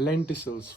lenticles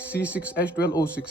C6H12O6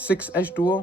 6H2O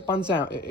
50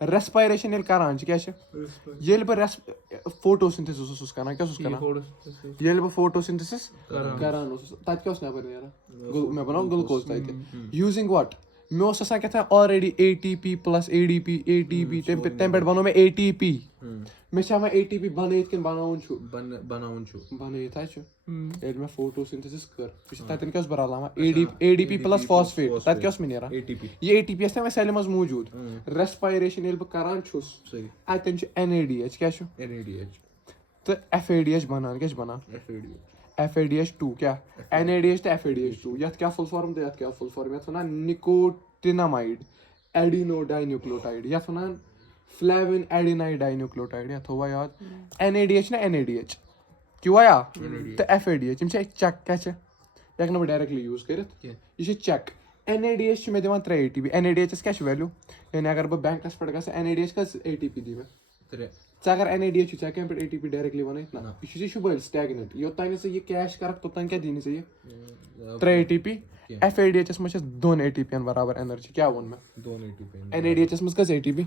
respiration ییٚلہِ کران چھِ کیاہ چھِ ییٚلہِ بہٕ photosynthesis اوسُس کران کیاہ اوسُس کران ییٚلہِ بہٕ photosynthesis کران اوسُس تَتہِ کیاہ اوس نٮ۪بر نیران مےٚ بناو گلوکوز تَتہِ یوٗزِنگ وٹ مےٚ اوس آسان کیٛاہ تام آلریڈی ATP پلس ADP تَمہِ پٮ۪ٹھ بنوو مےٚ ATP مےٚ چھا وۄنۍ ATP بنٲیِتھ کِنہٕ بناوُن چھُ بنٲیِتھ ہا چھُ ییٚلہِ مےٚ photosynthesis کٔر تَتٮ۪ن کیاہ اوس بہٕ رلاوان ADP پلس فاسفیٹ تَتہِ کیاہ اوس مےٚ نیران یہِ ATP ٲسۍ نہ وۄنۍ سیلہِ منٛز موٗجوٗد ریسپایریشن ییٚلہِ بہٕ کران چھُس اَتٮ۪ن چھُ NADH کیاہ چھُ تہٕ FADH بنان کیاہ چھُ بنان FADH2 کیاہ NADH تہٕ FADH2 یَتھ کیاہ فُل فارم تہٕ یَتھ کیاہ فُل فارم یَتھ وَنان نِکوٹِنامایڈ ایڈیٖنو ڈاینیوکلوٹایڈ یَتھ وَنان فلیوِن ایڈیٖنایڈ ڈاینیوکلوٹایڈ یا تھووا یاد NADH نہ NADH کیویا تہٕ FADH یِم چھِ چیک کیاہ چھِ یہِ ہٮ۪کہٕ نہٕ بہٕ ڈایریکٹلی یوٗز کٔرِتھ یہِ چھِ چیک NADH چھِ مےٚ دِوان 3 ATP NADH کیاہ چھُ ویلیوٗ یعنی اگر بہٕ بینکَس پٮ۪ٹھ گژھٕ NADH کٔژ ATP دی مےٚ ژٕ اگر NADH چھُ ژٕ کَمہِ پٮ۪ٹھ ATP ڈایریکٹلی وَنٲیِتھ نہ یہِ چھُ ژےٚ شُبٲلۍ سِٹیگنِٹ یوٚتانۍ نہٕ ژٕ یہِ کیش کَرکھ توٚتانۍ کیٛاہ دِنی ژےٚ یہِ 3 ATP FADH منٛز چھِ 2 ATP یَن برابر ایٚنرجی کیٛاہ ووٚن مےٚ NADH منٛز کٔژ ATP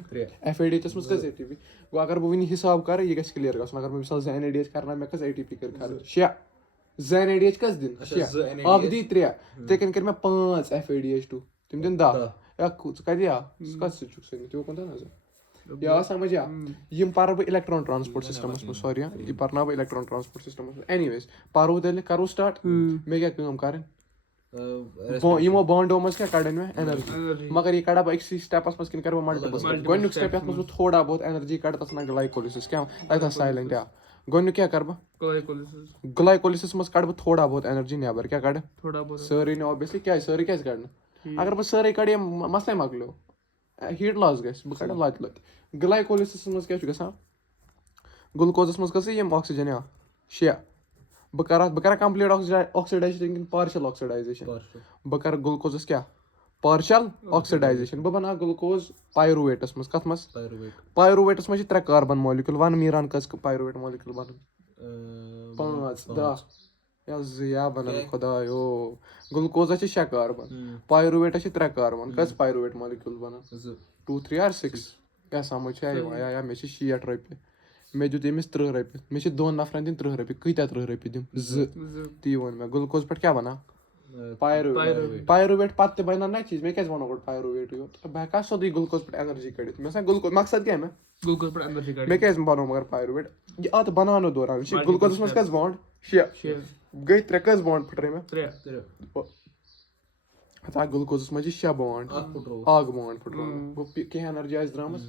FADH منٛز کٔژ ATP گوٚو اگر بہٕ وٕنہِ حِساب کَرٕ یہِ گژھِ کٕلیر گژھُن اگر بہٕ مِثال 2 NADH کَرناو مےٚ کٔژ ATP کٔرۍ خرٕچ 6 2 NADH کٔژ دِنۍ 6 اکھ دی 3 تِتھَے کٔنۍ کٔرۍ مےٚ 5 FADH2 تِم دِنۍ 10 ژٕ کَتہِ یا ژٕ کَتھ سۭتۍ چھُکھ سٲنِتھ تہِ کُن نظر یہِ آو سَمجھ یا یِم پَرٕ بہٕ اِلیکٹران ٹرانسپوٹ سِسٹَمَس منٛز سوری یہِ پَرناو بہٕ اِلیکٹران ٹرانسپوٹ سِسٹَمَس منٛز اینی ویز پَرو تیٚلہِ کَرو سٹاٹ مےٚ کیاہ کٲم کَرٕنۍ یِمو بانڈو منٛز کیاہ کَڑن مےٚ ایٚنرجی مگر یہِ کَڑا بہٕ أکسٕے سٹیپَس منٛز کِنہٕ کَرٕ بہٕ مَلٹِپٕل سٹیپ گۄڈٕنیُک سٹیپ یَتھ منٛز بہٕ تھوڑا بہت ایٚنرجی کَڑٕ تَتھ وَنان گلایکولِسِس کیاہ تَتہِ آسہِ سایلٮ۪نٛٹ یا گۄڈٕنیُک کیاہ کَرٕ بہٕ گلایکولِسِس منٛز کَڑٕ بہٕ تھوڑا بہت ایٚنرجی نٮ۪بر کیاہ کَڑٕ سٲرٕے نہٕ اوبویسلی کیازِ سٲرٕے کیازِ کَڑنہٕ اگر بہٕ سٲرٕے کَڑٕ یِم مَسلے مۄکلیو ہیٖٹ لاس گژھِ بہٕ کَڑٕ لَتہِ لَتہِ گلایکولِسَس منٛز کیاہ چھُ گژھان گلوکوزَس منٛز کٔژٕے یِم آکسیجن یا 6 بہٕ کَرا کَمپلیٖٹ آکسِڈایزیشن کِنہٕ پارشَل آکسِڈایزیشن بہٕ کَرٕ گلوکوزَس کیاہ پارشَل آکسِڈایزیشن بہٕ بَناو گلوکوز پایرویٹَس منٛز کَتھ منٛز پایرویٹَس منٛز چھِ 3 کاربن مالِکیوٗل وَن میٖران کٔژ پایرویٹ مالِکیوٗل بَنان 5 10 یا 2 یا بَنان خۄدایو گلوکوزَس چھِ 6 کاربن پایرویٹَس چھِ 3 کاربن کٔژ پایرویٹ مالِکیوٗل بَنان 2 3 آر 6 کیاہ سَمجھ چھا یِوان یا مےٚ چھِ 60 رۄپیہِ مےٚ دیُت أمِس 30 رۄپیہِ مےٚ چھِ 2 نَفرَن دِنۍ 30 رۄپیہِ کۭتیاہ 30 رۄپیہِ دِم 2 تی ووٚن مےٚ گلوکوز پٮ۪ٹھ کیاہ بَنان پایرویٹ پَتہٕ تہِ بَنان نہ چیٖز مےٚ کیازِ وَنو گۄڈٕ پایرویٹٕے یوت بہٕ ہٮ۪کہٕ سیوٚدُے گلوکوز پٮ۪ٹھ ایٚنرجی کٔڑِتھ مےٚ باسان گلوکوز مقصد کیاہ مےٚ کیازِ بَنو مگر پایرویٹ یہِ اَتھ بَناونہٕ دوران یہِ چھِ گلوکوزَس منٛز کٔژ بانڈ 6 گٔے 3 کٔژ بانڈ پھٕٹرٲے مےٚ ہتا گلوکوزَس منٛز چھِ 6 بانڈ اکھ بانڈ پھٕٹروو کینٛہہ ایٚنرجی آسہِ درٛامٕژ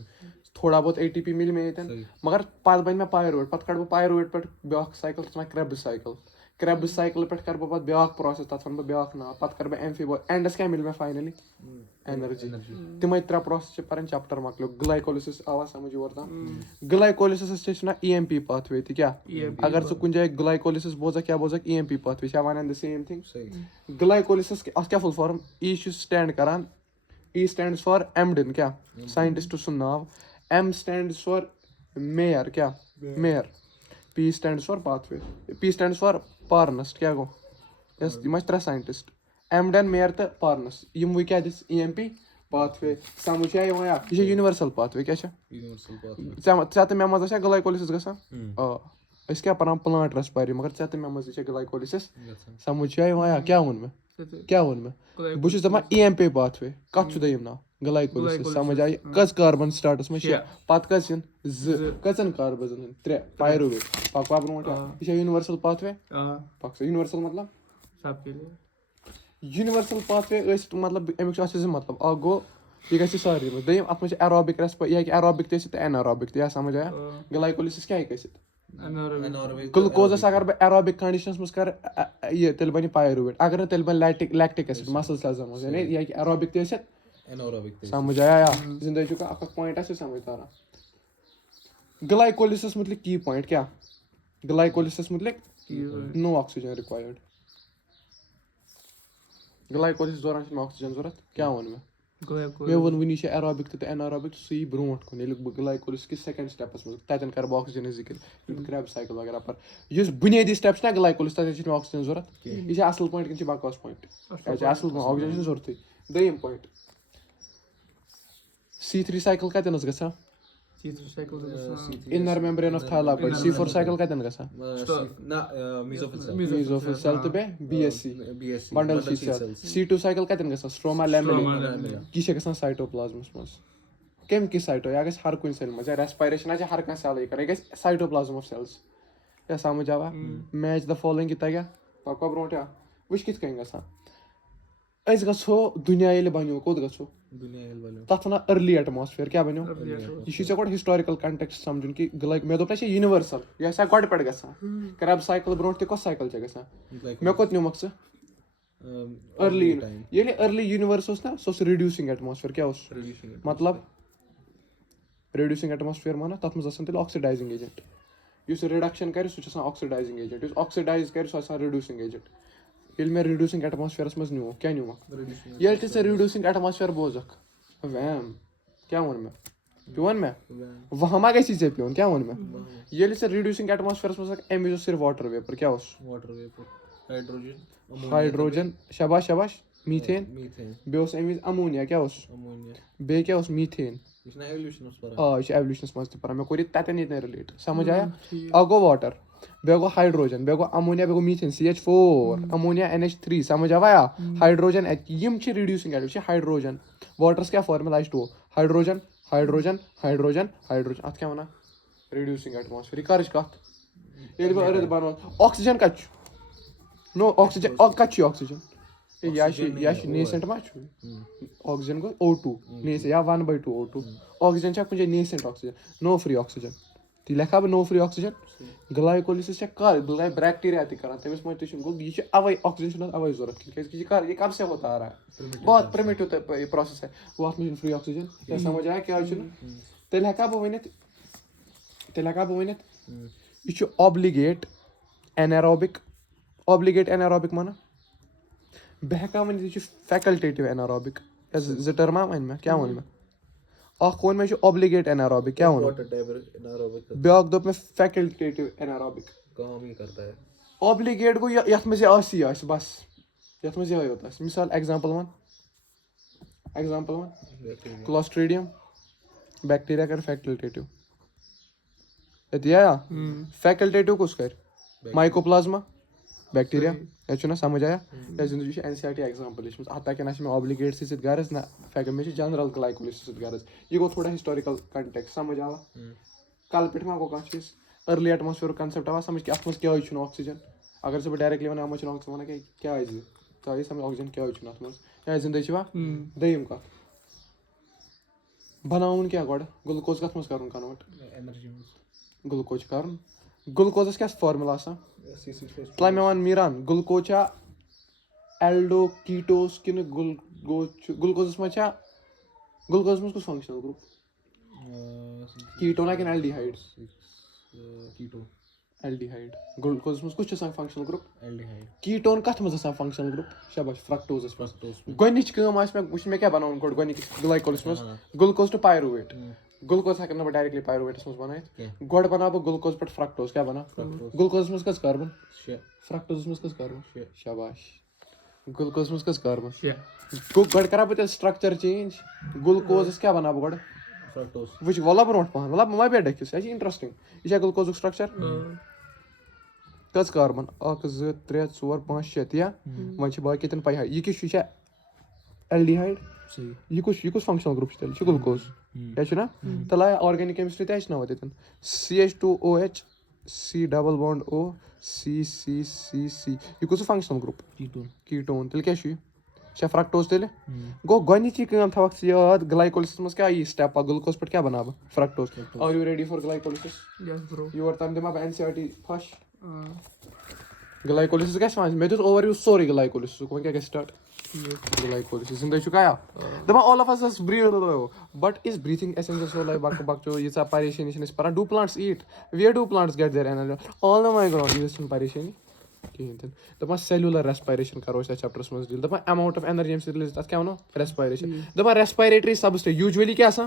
تھوڑا بہت ATP مِلہِ مےٚ ییٚتٮ۪ن مگر پَتہٕ بَنہِ مےٚ پایرویٹ پَتہٕ کَڑٕ بہٕ پایرویٹ پٮ۪ٹھ بیٛاکھ سایکل تَتھ وَنان کرٛیبٕس سایکل پٮ۪ٹھ کَرٕ بہٕ پَتہٕ بیٛاکھ پرٛوسیس تَتھ وَنہٕ بہٕ بیٛاکھ ناو پَتہٕ کَرٕ بہٕ ایٚمفِبول اینڈَس کیٛاہ مِلہِ مےٚ فاینٔلی ایٚنرجی تِمے 3 پرٛوسیس چھِ پَرٕنۍ چَپٹر مۄکلیو گلایکولِسِس آوا سَمجھ یور تام گلایکولِسِسَس چھِ وَنان EMP پاتھ وے تہِ کیاہ اگر ژٕ کُنہِ جایہِ گلایکولِسِس بوزَکھ کیاہ بوزَکھ EMP پاتھ وے چھا وَنان دَ سیم تھِنٛگ گلایکولِسِس اَتھ کیاہ فُل فارم E چھُ سٹینڈ کران E سٹینڈٕس فار ایمڈِن کیاہ ساینٹِسٹ سُنٛد ناو M سٹینڈٕس فار میر کیاہ Meyer P stands for pathway P stands for Parnas کیاہ گوٚو یِم ٲسۍ 3 ساینٹِسٹ ایمڈن میر تہٕ پارنَس یِموٕے کیاہ دِژ EMP پاتھ وے سَمجھ چھا یِوان یا یہِ چھِ یوٗنِوَرسَل پاتھ وے کیاہ چھِ ژےٚ تہٕ مےٚ منٛز آسیا گلایکولِسِس گژھان آ أسۍ کیاہ پَران پٕلانٹ ریسپایری مگر ژےٚ تہٕ مےٚ منٛز تہِ چھِ گلایکولِسِس سَمجھ چھا یِوان یا کیاہ ووٚن مےٚ بہٕ چھُس دَپان EMP پاتھ وے کَتھ چھُ دوٚیِم ناو گلایکولِسِس سَمجھ آیہِ کٔژ کاربن سٹاٹَس منٛز 6 پَتہٕ کٔژ یِن 2 کٔژَن کاربنزَن ہٕنٛدۍ 3 پایرویٹ پَکوا برونٛٹھ یہِ چھا یوٗنِوَرسَل پاتھ وے پَک سا یوٗنِوَرسَل مطلب یوٗنِوَرسَل پاتھ وے ٲسۍ مطلب اَمیُک چھُ اَتھ چھِ 2 مطلب اکھ گوٚو یہِ گژھِ سارنٕے منٛز دوٚیِم اَتھ منٛز چھِ ایروبِک یہِ ہیٚکہِ ایروبِک تہِ ٲسِتھ تہٕ ایناروبِک تہِ یا سَمجھ آیا گلایکولِسِس کیاہ ہیٚکہِ ٲسِتھ گلوکوزَس اگر بہٕ ایروبِک کَنڈِشنَس منٛز کَرٕ یہِ تیٚلہِ بَنہِ پایرویٹ اگر نہٕ تیٚلہِ بَنہِ لیکٹِک ایسِڈ مَسٕل سیلزَن منٛز یعنی یہِ ہیٚکہِ ایروبِک تہِ ٲسِتھ سَمجھ آیا یا زِندگی چھُ کانٛہہ اکھ پویِنٹ آسہِ سَمجھ تاران گلایکولِسَس مُتعلِق کی پویِنٹ کیاہ گلایکولِسَس مُتعلِق نو آکسیجن رِکویٲرڈ گلایکولِسَس دوران چھُنہٕ مےٚ آکسیجن ضوٚرتھ کیاہ ووٚن مےٚ ووٚن وُنی چھِ ایروبِک تہِ تہٕ ایناروبِک سُہ یی برونٛٹھ کُن ییٚلہِ بہٕ گلایکولِس کِس سیکنٛڈ سٹیپَس منٛز تَتٮ۪ن کَرٕ بہٕ آکسیجنٕچ ذِکِر ییٚلہِ بہٕ کرٛیب سایکل وغیرہ پَرٕ یُس بُنیٲدی سٹیپ چھُنہ گلایکولِس تَتٮ۪ن چھُنہٕ مےٚ آکسیجن ضوٚرتھ یہِ چھِ اَصٕل پویِنٹ کِنہٕ چھِ بکواس پویِنٹ یہِ چھِ اَصٕل پویِنٹ آکسیجن چھُنہٕ ضوٚرتھٕے دوٚیِم پویِنٹ C3 cycle کتٮ۪ن گژھان C3 cycles inner membrane of thyla پٲٹھۍ C4 cycle کتٮ۪ن گژھان mesophil cell تہٕ بیٚیہِ BSC bundle sheath cell C2 cycle کتٮ۪ن گژھان stroma lamella یہِ چھِ گژھان cytoplasmَس منٛز کَمہِ کہِ سایٹو یا گژھِ ہر کُنہِ سیٚلہِ منٛز یا ریسپایریشن آسہِ ہر کانٛہہ سیلٕے کران یہِ گژھِ سایٹوپلازم آف سیلٕز کیٛاہ سمجھ آوا میچ د فالویِنٛگ یہِ تگیٛاہ پکوا برونٛٹھ یا وٕچھ کِتھ کٔنۍ گژھان أسۍ گژھو دُنیا ییٚلہِ بنیو کوٚت گژھو تتھ ونان أرلی ایٹماسفیر کیٛاہ بنیو یہِ چھُے ژےٚ گۄڈٕ ہسٹورِکل کنٹیکسٹ سمجُن کہِ مےٚ دوٚپ نہ یہِ چھِ یونیورسل یہِ آسہِ ہا گۄڈٕ پٮ۪ٹھ گژھان کرٛیب سایکل برونٛٹھ تہِ کۄس سایکل چھےٚ گژھان مےٚ کوٚت نیوٗمکھ ژٕ أرلی ییٚلہِ أرلی یوٗنیورس اوس نا سُہ اوس رِڈیوٗسِنٛگ ایٹماسفیر کیٛاہ اوس مطلب رِڈیوٗسِنٛگ ایٹماسفیئر مانا تَتھ منٛز آسان تیٚلہِ آکسِڈایزِنٛگ ایجنٹ یُس رِڈکشن کرِ سُہ چھُ آسان آکسِڈایزِنٛگ ایجنٹ یُس آکسِڈایز کرِ سُہ آسان رِڈیوٗسِنٛگ ایجنٹ ییٚلہِ مےٚ رِڈیوٗسِنٛگ ایٹماسفیئرس منٛز نیوٗکھ کیٛاہ نیوٗمکھ ییٚلہِ تہِ ژےٚ رِڈیوٗسِنٛگ ایٹماسفیئر بوزکھ ویم کیٛاہ ووٚن مےٚ پیوٚن مےٚ وہاں ما گژھی ژےٚ پیوٚن کیٛاہ ووٚن مےٚ ییٚلہِ ژےٚ رِڈیوٗسِنٛگ ایٹماسفیئرس منٛز اَمہِ وِزِ اوس صرف واٹر ویپر کیٛاہ اوس ہایڈروجن شباش شباش میٖتھین بیٚیہِ اوس اَمہِ وِزِ امونیا کیٛاہ اوس بیٚیہِ کیٛاہ اوس میٖتھین آ یہِ چھُ ایولیوشنس منٛز تہِ پران مےٚ کوٚر یہِ تتٮ۪ن ییٚتٮ۪ن رِلیٹ سمجھ آیا اکھ گوٚو واٹر بیٚیہِ گوٚو ہایڈروجن بیٚیہِ گوٚو امونیا بیٚیہِ گوٚو میٖتھین CH4 امونیا NH3 سمجھ آوا ہایڈروجن یِم چھِ رِڈیوٗسِنٛگ ایٹم یہِ چھِ ہایڈروجن واٹرس کیٛاہ formula H2O hydrogen hydrogen hydrogen hydrogen اتھ کیٛاہ وَنان رِڈیوٗسِنٛگ ایٹماسفیئر یہِ کَرٕچ کَتھ ییٚلہِ بہٕ أرٕتھ بناو آکسیجن کَتہِ چھُ نو آکسیجن کَتہِ چھُ یہِ آکسیجن یہِ چھُ نیسنٹ ما چھُ آکسیجن گوٚو O2 یا 1/2 O2 آکسیجن چھا کُنہِ جایہِ نیسنٹ آکسیجن نو فرٛی آکسیجن تی لیکھا بہٕ نو فرٛی آکسیجن گلایکولیسِس چھےٚ کر بیکٹیریا تہِ کران تٔمِس منٛز تہِ چھُنہٕ گوٚو یہِ چھُ اَوے آکسیجن چھُنہٕ اَتھ اَوے ضوٚرتھ کیٛازِ کہِ یہِ کب سے ہوتا آ رہا ہے بہت پرٛمِٹِو پروسیس ہے گوٚو اَتھ منٛز چھُنہٕ فرٛی آکسیجن کیٛاہ سمجھ آیا کیٛازِ چھُنہٕ تیٚلہِ ہٮ۪کا بہٕ ؤنِتھ یہِ چھُ آبلِگیٹ ایناروبِک مانا بہٕ ہٮ۪کا ؤنِتھ یہِ چھُ فیکلٹیٹِو ایناروبِک زٕ ٹٔرما وَنہِ مےٚ کیٛاہ ووٚن مےٚ اکھ ووٚن مےٚ چھُ آبلِگیٹ ایناروبِک کیٛاہ ووٚن بیٛاکھ دوٚپ مےٚ فیکلٹیٹِو ایناروبِک آبلِگیٹ گوٚو یتھ منٛز یہِ آسہِ بس یتھ منٛز یِہوے یوت آسہِ مِثال ایٚگزامپٕل وَن کلاسٹریڈیم بیکٹیریا کَرِ فیکلٹیٹِو أتی آیا فیکلٹیٹِو کُس کَرِ مایکوپلازما بیکٹیریا یہِ چھُنہ سمجھ آیا یہِ چھُ NCERT ایٚگزامپٕل لیٚچھمٕژ اَتھ تَکہِ نہ چھِ مےٚ آبلِگیٹسٕے سۭتۍ غرض نہ مےٚ چھِ جنرل گلایکولیسِس سۭتۍ غرض یہِ گوٚو تھوڑا ہسٹورِکل کنٹیکس سمجھ آوا کَلہٕ پٮ۪ٹھ ما گوٚو کانٛہہ چیٖز أرلی ایٹماسفیئرُک کنسیپٹ آوا سمجھ کہِ اَتھ منٛز کیٛازِ چھُنہٕ آکسیجن اگر ژٕ بہٕ ڈایریکٹلی وَنہٕ اَتھ منٛز چھُنہٕ آکسیجن وَنان کیٛازِ ژٕ آیی سمجھ آکسیجن کیٛازِ چھُنہٕ اَتھ منٛز کیٛازِ زِندٕ چھِوا دوٚیِم کَتھ بناوُن کیٛاہ گۄڈٕ گلوٗکوز کَتھ منٛز کَرُن کَنوٲٹ گلوٗکوز چھُ کَرُن گلوٗکوزَس کیٛاہ فارمولا آسان تۄہہِ مےٚ وَن میٖران گلوٗکوز چھا ایلڈو کیٖٹوز کِنہٕ گلوٗکوزَس منٛز چھا گلوٗکوزَس منٛز کُس فنٛگشنل گرُپ کیٖٹونا کِنہٕ ایلڈِہایڈ گلوٗکوزَس منٛز کُس چھُ آسان فنٛگشنل گرُپ کیٖٹون کَتھ منٛز آسان فنٛگشنل گرُپ شاباش فرٛکٹوزَس منٛز گۄڈنِچ کٲم آسہِ مےٚ وٕچھ مےٚ کیٛاہ بَناوُن گۄڈٕ گۄڈنِکِس گلایکولَس منٛز گلوٗکوز ٹُو پایرویٹ گلوٗکوز ہٮ۪کَن نہٕ بہٕ ڈایریکٹلی پایرویٹَس منٛز بَنٲیِتھ گۄڈٕ بَناو بہٕ گلوٗکوز پٮ۪ٹھ فرٛکٹوز کیٛاہ بَناو گلوٗکوزَس منٛز کٔژ کاربن فرٛکٹوزَس منٛز کٔژ کاربن شاباش گلوٗکوزَس منٛز کٔژ کاربن گوٚو گۄڈٕ کَرٕ بہٕ تیٚلہِ سٹرٛکچر چینج گلوٗکوزَس کیٛاہ بَناو بہٕ گۄڈٕ وٕچھ وَلہ برونٛٹھ پَہَن وَلہ مہ بیٚہہ ڈٔکھِس یہِ چھِ اِنٹرٛسٹِنٛگ یہِ چھا گلوٗکوزُک سٹرٛکچر کٔژ کاربن 1 2 3 4 5 6 تی وۄنۍ چھِ باقٕے تِن پَیہَے یہِ کیٛاہ چھُ یہِ چھا ایلڈِہایڈ یہِ کُس فنٛگشنل گرُپ چھُ تیٚلہِ یہِ چھُ گلوٗکوز کیٛاہ چھُنہ تیٚلہِ آیا آرگینِک کیمِسٹری تہِ ہیٚچھناوَو تَتٮ۪ن CH2OH C double bond O C یہِ کُس چھُ فنٛگشنل گرُپ کیٖٹون تیٚلہِ کیٛاہ چھُ یہِ چھا فرٛکٹوز تیٚلہِ گوٚو گۄڈنِچی کٲم تھاوَکھ ژٕ یاد گلایکولِسَس منٛز کیٛاہ یی سٹیپ اکھ گلوٗکوز پٮ۪ٹھ کیٛاہ بَناو بہٕ fructose are you ready for glycolysis your تام دِمہٕ بہٕ NCERT پھش گلایکولِسِس گژھِ وۄنۍ مےٚ دیُت اوٚوَر وِو سورُے گلایکولِسُک وۄنۍ کیٛاہ گژھِ سٹاٹ گلایکولِسِس زِندَے چھُکھ یا دَپان آل آف اَس ٲس breath but is breathing essential so like بَکچو ییٖژاہ پریشٲنی چھِنہٕ أسۍ پَران do plants eat where do plants get their energy all my god ییٖژ چھِنہٕ پریشٲنی کِہیٖنۍ تہِ نہٕ دَپان سیلوٗلر ریسپایریشن کَرو أسۍ اَتھ چیپٹرس منٛز ڈیٖل دَپان ایماوُنٹ آف اینرجی ییٚمہِ سۭتۍ تَتھ کیٛاہ وَنو ریسپایریشن دَپان ریسپایریٹری سبسٹیٹ یوٗجؤلی کیٛاہ آسان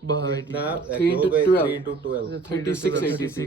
3 into 12 36 ATP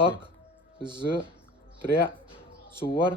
1 2 3 4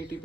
ATP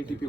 ATP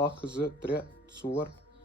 1 2 3 4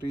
3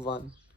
1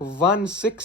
1,6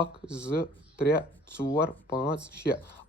1 2 3 4 5 6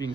Pink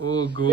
Oh, goat,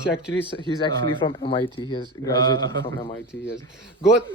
she actually he's actually from MIT he has graduated from MIT he has go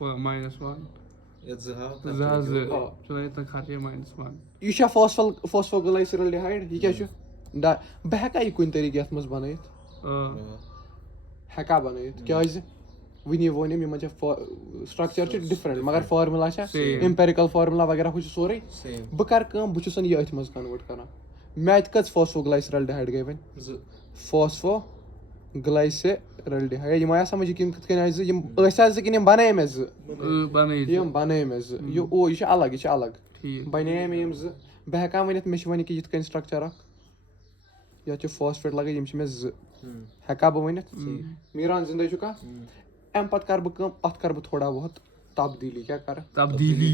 -1. Jetzt haben Schon jetzt dann gerade meins man. یہِ چھا فاسفوگلایسرالڈِہایڈ یہِ کیاہ چھُ بہٕ ہٮ۪کا یہِ کُنہِ طریٖقہٕ یَتھ منٛز بَنٲیِتھ ہٮ۪کا بَنٲیِتھ کیازِ وٕنی ووٚن أمۍ یِمن چھِ سٹرکچر چھُ ڈِفرنٹ مَگر فارمولا چھا اِمپیرِکل فارمولا وغیرہ ہُہ چھُ سورُے بہٕ کرٕ کٲم بہٕ چھُس یہِ أتھۍ منٛز کنوٲٹ کران مےٚ اَتہِ کٔژ فاسفوگلایسرالڈِہایڈ گٔے وۄنۍ فاسفوگلایسرالڈِہایڈ یِم آیا سَمجھ یہِ کِتھ کٔنۍ آسہِ زٕ یِم ٲسۍ آسہِ زٕ کِنہٕ یِم بَنٲے مےٚ زٕ یِم بَنٲے مےٚ زٕ یہِ چھُ الگ یہِ چھُ الگ بَنے مےٚ یِم زٕ بہٕ ہٮ۪کا ؤنِتھ مےٚ چھُ وۄنۍ یِتھ کٔنۍ سٹرکچر اکھ یَتھ چھِ فاسفیٹ لگٲوِتھ یِم چھِ مےٚ زٕ ہٮ۪کا بہٕ ؤنِتھ میٖران زِندے چھُکھا اَمہِ پَتہٕ کرٕ بہٕ کٲم اَتھ کرٕ بہٕ تھوڑا بہت تبدیٖلی کیاہ کرٕ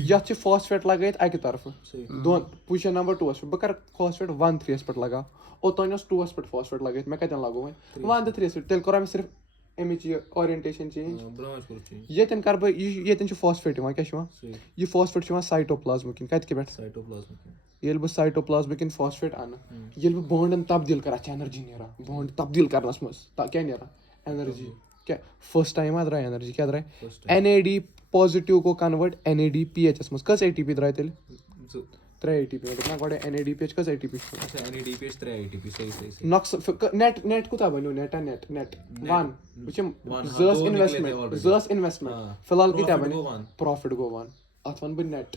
یَتھ چھِ فاسفیٹ لگٲیِتھ اَکہِ طرفہٕ پُزِشن نمبر 2 پٮ۪ٹھ بہٕ کرٕ فاسفیٹ 1 3 پٮ۪ٹھ لگاو اوٚتانۍ اوس 2 پٮ۪ٹھ فاسفیٹ لگٲیِتھ مےٚ کَتٮ۪ن لگوو وۄنۍ 1 تہٕ 3 پٮ۪ٹھ تیٚلہِ کوٚرا مےٚ صرف اَمِچ یہِ اورینٹیشن چینج ییٚتٮ۪ن کرٕ بہٕ ییٚتٮ۪ن چھُ فاسفیٹ یِوان کیاہ چھُ یِوان یہِ فاسفیٹ چھُ یِوان سایٹوپلازمہٕ کِنۍ کَتہِ پٮ۪ٹھ ییٚلہِ بہٕ سایٹوپلازمہٕ کِنۍ فاسفیٹ اَنہٕ ییٚلہِ بہٕ بانڈن تبدیٖل کرٕ اَتھ چھِ ایٚنرجی نیران بانڈ تبدیٖل کرنس منٛز کیاہ نیران ایٚنرجی کیاہ فٔسٹ ٹایم ما درٛاے ایٚنرجی کیاہ درٛاے NAD پازِٹِو گوٚو کنوٲٹ NAD PH منٛز کٔژ ATP درٛاے تیٚلہِ 3 ATP مےٚ دوٚپ نہ گۄڈے NAD PH کٔژ ATP چھِ نیٹ کوٗتاہ بَنیو نیٹ 1 وٕچھِم 2 ٲس اِنویسٹمنٹ فِلحال کۭتیاہ بَنہِ پرٛافِٹ گوٚو 1 اَتھ وَنہٕ بہٕ نیٹ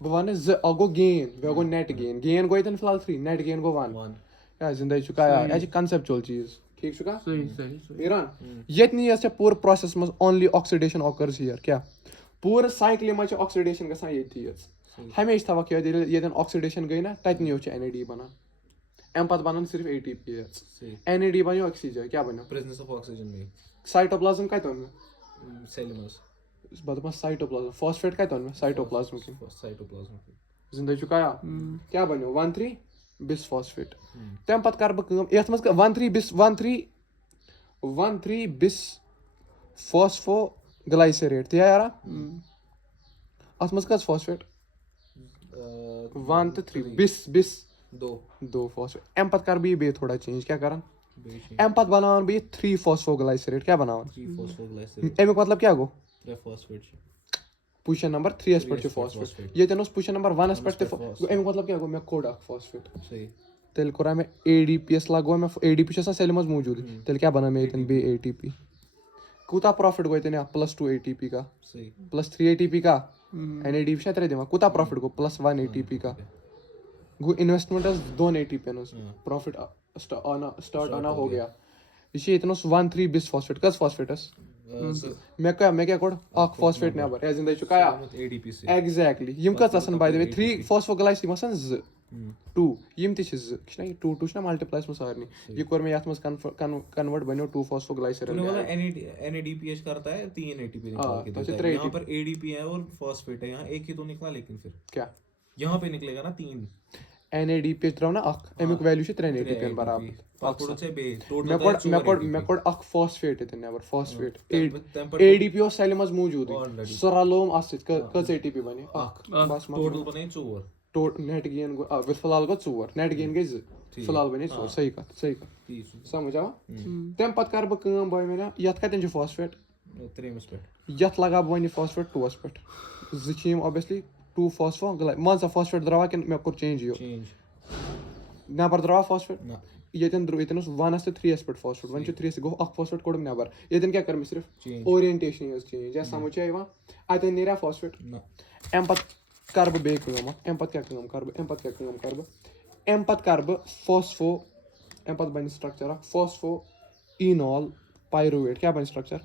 بہٕ وَنہٕ 2 اکھ گوٚو گین بیٛاکھ گوٚو نیٹ گین گوٚو ییٚتٮ۪ن فِلحال 3 نیٹ گین گوٚو 1 کیٛاہ زِندَے چھُکھا یہِ چھِ کَنسیپچُوَل چیٖز ٹھیٖک چھُکھا میٖران ییٚتہِ نہٕ یۄس ژےٚ پوٗرٕ پرٛوسیس منٛز اونلی آکسِڈیشن آکٲرٕز ہِیَر کیٛاہ پوٗرٕ سایکلہِ منٛز چھِ آکسِڈیشن گژھان ییٚتھی یٲژ ہمیشہٕ تھاوکھ یاد ییٚتٮ۪ن آکسِڈیشن گٔے نہ تَتنٕے یوت چھِ NAD بَنان اَمہِ پَتہٕ بَنان صرف ATP یٲژ NAD بَنیو أکسٕے جایہِ کیٛاہ بَنیو سایٹوپلازم کَتہِ اوٚن مےٚ بہٕ دَپان سایٹوپلازم فاسفیٹ کَتہِ اوٚن مےٚ سایٹوپلازم زِندَے چھُکھا کیٛاہ بَنیو 1 3 بِس فاسفیٹ تَمہِ پَتہٕ کَرٕ بہٕ کٲم یَتھ منٛز 1 3 بِس فاسفوگلایسریٹ تی یارا اَتھ منٛز کٔژ فاسفیٹ 1 تہٕ 3 بِس 2 فاسفیٹ اَمہِ پَتہٕ کَرٕ بہٕ یہِ بیٚیہِ تھوڑا چینج کیٛاہ کَران اَمہِ پَتہٕ بَناوان بہٕ یہِ 3 فاسفوگلایسریٹ کیٛاہ بَناوان اَمیُک مطلب کیٛاہ گوٚو پُزِشن نمبر 3 پٮ۪ٹھ چھُ فاسفیٹ ییٚتٮ۪ن اوس پُزِشن نمبر 1 پٮ۪ٹھ تہِ اَمیُک مطلب کیٛاہ گوٚو مےٚ کوٚڑ اکھ فاسفیٹ تیٚلہِ کوٚرا مےٚ ADP یَس لگوو مےٚ ADP چھُ آسان سیلہِ منٛز موٗجوٗد تیٚلہِ کیٛاہ بَنٲو مےٚ ییٚتٮ۪ن بیٚیہِ ATP کوٗتاہ پرٛافِٹ گوٚو ییٚتٮ۪ن +2 ATP کا +3 ATP کا NAD چھا 3 دِوان کوٗتاہ پرٛافِٹ گوٚو +1 ATP کا گوٚو اِنویسٹمنٹ ٲس 2 ATP یَن ہٕنٛز پرٛافِٹ سٹاٹ آنا ہو گیا یہِ چھِ ییٚتٮ۪ن اوس 1 3 بِس فاسفیٹ کٔژ فاسفیٹ ٲس مےٚ کیٛاہ کوٚڑ اکھ فاسفیٹ نٮ۪بر یا زِندَے چھُکھا ایٚگزیکٹلی یِم کٔژ آسان باے دَ وے 3 فاسفوگلایس یِم آسان 2 2 یِم تہِ چھِ 2 چھُنہ یہِ 2 2 چھُنہ مَلٹِپلایَس منٛز سارنٕے یہِ کوٚر مےٚ یَتھ منٛز کَنوٲٹ بَنیو 2 فاسفوگلایسریٹ کیٛاہ NAD PH درٛاو نہ اکھ اَمیُک ویلیوٗ چھُ 3 ATP یَن برابر مےٚ کوٚڑ اکھ فاسفیٹ ییٚتٮ۪ن نٮ۪بر فاسفیٹ ADP اوس سیلہِ منٛز موٗجوٗدٕے سُہ رَلووُم اَتھ سۭتۍ کٔژ ATP بَنے اکھ نیٹ گین گوٚو فِلحال گوٚو 4 نیٹ گین گٔے 2 فِلحال بَنے 4 صحیح کَتھ سَمجھ آوا تَمہِ پَتہٕ کَرٕ بہٕ کٲم باے مےٚ یَتھ کَتٮ۪ن چھُ فاسفیٹ یَتھ لگاو بہٕ وۄنۍ یہِ فاسفیٹ 2 پٮ۪ٹھ 2 چھِ یِم اوبیسلی 2 فاسفوگلاے مان ژٕ فاسفیٹ درٛاوا کِنہٕ مےٚ کوٚر چینج یہِ نٮ۪بر درٛاوا فاسفیٹ ییٚتٮ۪ن اوس 1 تہٕ 3 پٮ۪ٹھ فاسفیٹ وۄنۍ چھُ 3 گوٚو اکھ فاسفیٹ کوٚڑُم نٮ۪بر ییٚتٮ۪ن کیٛاہ کٔر مےٚ صرف اورینٹیشنٕے یٲژ چینج یا سَمجھ چھا یِوان اَتٮ۪ن نیریا فاسفیٹ اَمہِ پَتہٕ کَرٕ بہٕ بیٚیہِ کٲم اکھ اَمہِ پَتہٕ کیٛاہ کٲم کَرٕ بہٕ اَمہِ پَتہٕ کَرٕ بہٕ اَمہِ پَتہٕ بَنہِ سٹرکچر اکھ فاسفویٖنول پایرویٹ کیٛاہ بَنہِ سٹرکچر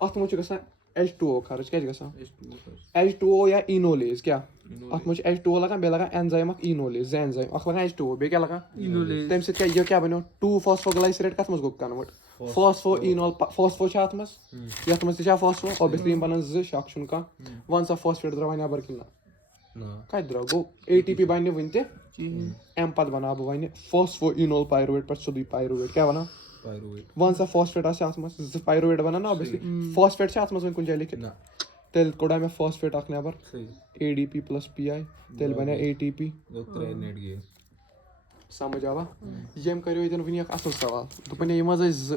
اَتھ منٛز چھُ گژھان H2O خرٕچ کیٛاہ چھِ گژھان H2O یا ایٖنولیز کیٛاہ اَتھ منٛز چھُ H2O لگان بیٚیہِ لگان اٮ۪نزایم اکھ ایٖنولیز 2 اٮ۪نزایم اکھ لگان H2O بیٚیہِ کیٛاہ لگان تَمہِ سۭتۍ یہِ کیٛاہ بَنیو 2 فاسفوگلایسریٹ کَتھ منٛز گوٚو کَنوٲٹ فاسفو چھا اَتھ منٛز یَتھ منٛز تہِ چھا فاسفو اوبیسلی یِم بَنان 2 شک چھُنہٕ کانٛہہ وَن سا فاسفیٹ درٛاوا نٮ۪بر کِنہٕ نہ کَتہِ درٛاو گوٚو ATP بَنہِ نہٕ وُنہِ تہِ اَمہِ پَتہٕ بَناو بہٕ وۄنۍ فاسفویٖنول پایرویٹ پٮ۪ٹھ سیوٚدُے پایرویٹ کیٛاہ وَنان وَن سا فاسفیٹ آسہِ اَتھ منٛز 2 پایرویٹ بَنان نہ اوبیسلی فاسفیٹ چھا اَتھ منٛز وۄنۍ کُنہِ جایہِ لیکھِتھ تیٚلہِ کوٚڑا مےٚ فاسفیٹ اکھ نٮ۪بر ADP +PI تیٚلہِ بَنیو ATP سَمجھ آوا ییٚمۍ کَریو ییٚتٮ۪ن وٕنی اکھ اَصٕل سوال دوٚپُن یِم حظ ٲسۍ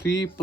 3 +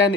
10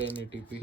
10 ATP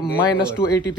-2 ATP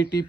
ATP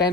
10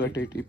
8 ATP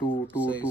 2 2 2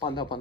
15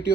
ATP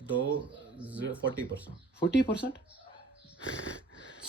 40% 40%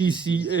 TCA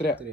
3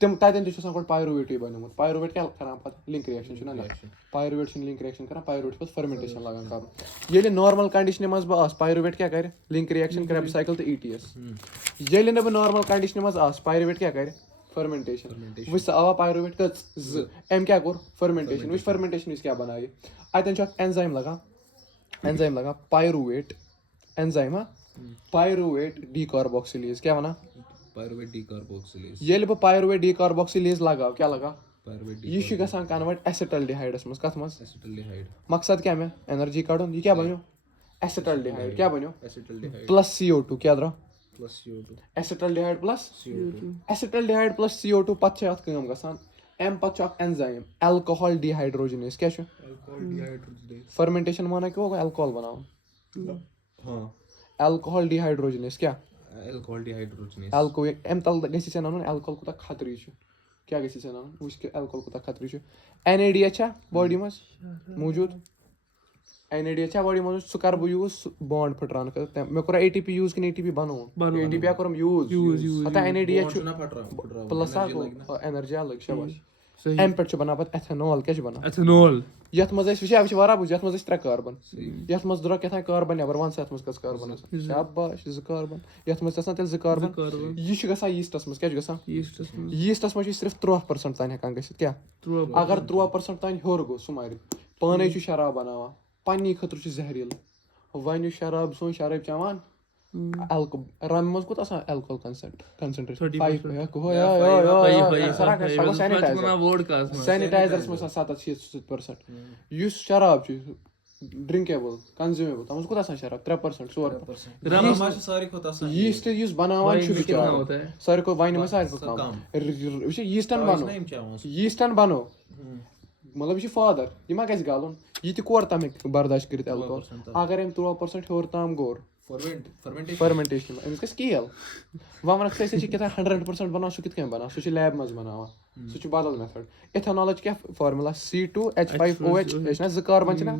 تِم تَتٮ۪ن تہِ چھُ آسان گۄڈٕ پایرویٹٕے بَنیومُت پایرویٹ کیٛاہ کران پَتہٕ لِنک رِیَکشَن چھُنہ پایرویٹ چھُنہٕ لِنک رِیَکشَن کران پایرویٹ پَتہٕ فٔرمٮ۪نٹیشَن لگان کَرُن ییٚلہِ نارمل کَنڈِشنہِ منٛز بہٕ آسہٕ پایرویٹ کیٛاہ کرِ لِنک رِیَکشَن کرِ سایکل تہٕ ETS ییٚلہِ نہٕ بہٕ نارمل کَنڈِشنہِ منٛز آسہٕ پایرویٹ کیٛاہ کرِ فٔرمٮ۪نٹیشَن وٕچھ سا آوا پایرویٹ کٔژ 2 أمۍ کیٛاہ کوٚر فٔرمٮ۪نٹیشَن وٕچھ فٔرمٮ۪نٹیشن وِزِ کیٛاہ بَنایہِ اَتٮ۪ن چھُ اکھ اٮ۪نزایِم لگان پایرویٹ اٮ۪نزایِم پایرویٹ ڈِکاربوکسِلیز کیٛاہ وَنان پایرویٹ ڈیکاربوکسیلیز ییٚلہِ بہٕ پایرویٹ ڈِکاربوکسِلیز لگاو کیٛاہ لگاو پایرویٹ یہِ چھُ گژھان کَنوٲرٹ ایسِٹلڈِہایڈَس منٛز کَتھ منٛز ایسیٹلڈیہایڈ مقصد کیٛاہ مےٚ اٮ۪نرجی کَڑُن یہِ کیٛاہ بَنیو ایسِٹلڈِہایڈ کیٛاہ بَنیو ایسیٹلڈیہایڈ پٕلس CO2 کیٛاہ درٛاو plus CO2 acetaldehyde plus CO2 acetaldehyde plus CO2 پَتہٕ چھِ اَتھ کٲم گژھان اَمہِ پَتہٕ چھُ اکھ اٮ۪نزایِم ایلکوہال ڈِہایڈروجِنیز کیٛاہ چھُ فٔرمٮ۪نٹیشن مانا کہِ گوٚو ایلکوہال بَناوُن ہاں ایلکوہال ڈِہایڈروجِنیز کیٛاہ ایلکوہال ڈِہایڈروجِنیز ایلکو اَمہِ تل گژھِ ژےٚ اَنُن ایلکوہال کوٗتاہ خطرٕ چھُ کیٛاہ گژھِ ژےٚ اَنُن وٕچھ کہِ ایلکوہال کوٗتاہ خطرٕ چھُ NADH چھا باڈی منٛز موٗجوٗد NADH چھا باڈی منٛز سُہ کَرٕ بہٕ یوٗز سُہ بانڈ پھٕٹراونہٕ خٲطرٕ مےٚ کوٚرا ATP یوٗز کِنہٕ ATP بَنووُم ATP کوٚرُم یوٗز ہتا NADH چھُ پٕلس اٮ۪نرجی لٔگۍ شاباش اَمہِ پٮ۪ٹھ چھُ بَنان پَتہٕ ایتھنال کیٛاہ چھُ بَنان یَتھ منٛز أسۍ وٕچھا وٕچھ برابر یَتھ منٛز أسۍ 3 کاربن یَتھ منٛز درٛاو کیٛاہ تام کاربن نٮ۪بر وَن سا یَتھ منٛز کٔژ کاربن آسان شاباش 2 کاربن یَتھ منٛز چھِ آسان تیٚلہِ 2 کاربن یہِ چھُ گژھان یٖسٹس منٛز کیٛاہ چھُ گژھان یٖسٹس منٛز چھُ صرف 3% تانۍ ہٮ۪کان گٔژھِتھ کیٛاہ اگر 3% تانۍ ہیوٚر گوٚو سُہ مَرِ پانے چھُ شراب بَناوان پننی خٲطرٕ چھُ زہریٖلہٕ وۄنۍ یُس شراب سون شرٲبۍ چٮ۪وان رَمہِ منٛز کوٗتاہ آسان ایلکوہال سینِٹایزرس منٛز آسان 70-70% یُس شراب چھُ ڈرٛنکیبٕل کنزیوٗمیبٕل تَتھ منٛز کوٗتاہ آسان شراب 3% 4% یٖسٹ یُس بَناوان چھُ ساروی کھۄتہٕ وَنہِ منٛز ساروی کھۄتہٕ کَم وٕچھ یٖسٹن بَنو مطلب یہِ چھُ فادر یہِ ما گژھِ گَلُن یہِ تہِ کور تام ہیٚکہِ برداش کٔرِتھ ایلکوہال اگر أمۍ 3% ہیوٚر تام گوٚر فٔرمٮ۪نٹیشن أمِس گژھِ کیل وۄنۍ وَنکھ ژٕ چھِ کیٛاہ تام 100% بَناوان سُہ کِتھ کٔنۍ بَناو سُہ چھُ لیبہِ منٛز بَناوان سُہ چھُ بدل میتھڈ اِتھنالٕچ کیٛاہ فارمولا C2H5OH یہِ چھُنہ 2 کاربن چھِنہ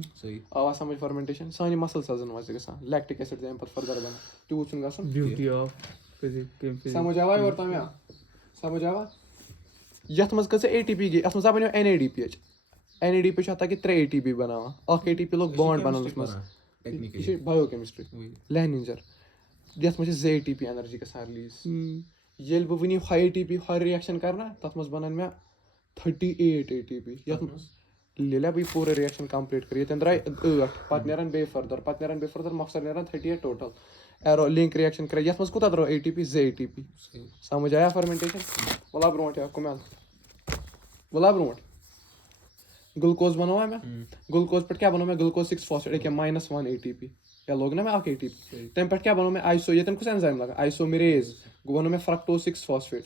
آوا سَمجھ فٔرمٮ۪نٹیشن سانہِ مسل سازن منٛز تہِ گژھان لیکٹِک ایسِڈ تہِ اَمہِ پَتہٕ فٔردر بَنان تیوٗت چھُنہٕ گژھُن سَمجھ آوا یورٕ تام سَمجھ آوا یَتھ منٛز کۭژاہ ATP گٔے اَتھ منٛز بَنیو NADPH NADPH چھُ اَتھ کہِ 3 ATP بَناوان اکھ ATP لوٚگ بانڈ بَناونَس منٛز یہِ چھِ بایو کیمسٹری لہنِنجر یَتھ منٛز چھِ 2 ATP ایٚنرجی گژھان رِلیٖز ییٚلہِ بہٕ وٕنی ہاے ATP ہاے رِیَکشن کرٕ نا تَتھ منٛز بَنن مےٚ 38 ATP یَتھ منٛز ییٚلہِ بہٕ یہِ پوٗرٕ رِیَکشن کَمپلیٖٹ کَرٕ ییٚتٮ۪ن درٛاے 8 پَتہٕ نیرن بیٚیہِ فٔردر مۄخصر نیرن 38 ٹوٹل ایرو لِنک رِیَکشن کرِ یَتھ منٛز کوٗتاہ درٛاو ATP 2 ATP سَمجھ آیا فٔرمٮ۪نٹیشن وَلا برونٛٹھ یا کُمل وَلا برونٛٹھ گلوٗکوز بَنووا مےٚ گلوٗکوز پٮ۪ٹھ کیٛاہ بَنوو مےٚ گلوٗکوز 6-فاسفیٹ أکیاہ -1 ATP یا لوٚگ نہ مےٚ اکھ ATP تَمہِ پٮ۪ٹھ کیٛاہ بَنوو مےٚ ییٚتٮ۪ن کُس اٮ۪نزایِم لگان آیسومِریز گوٚو بَنوو مےٚ فرٛکٹوز 6-فاسفیٹ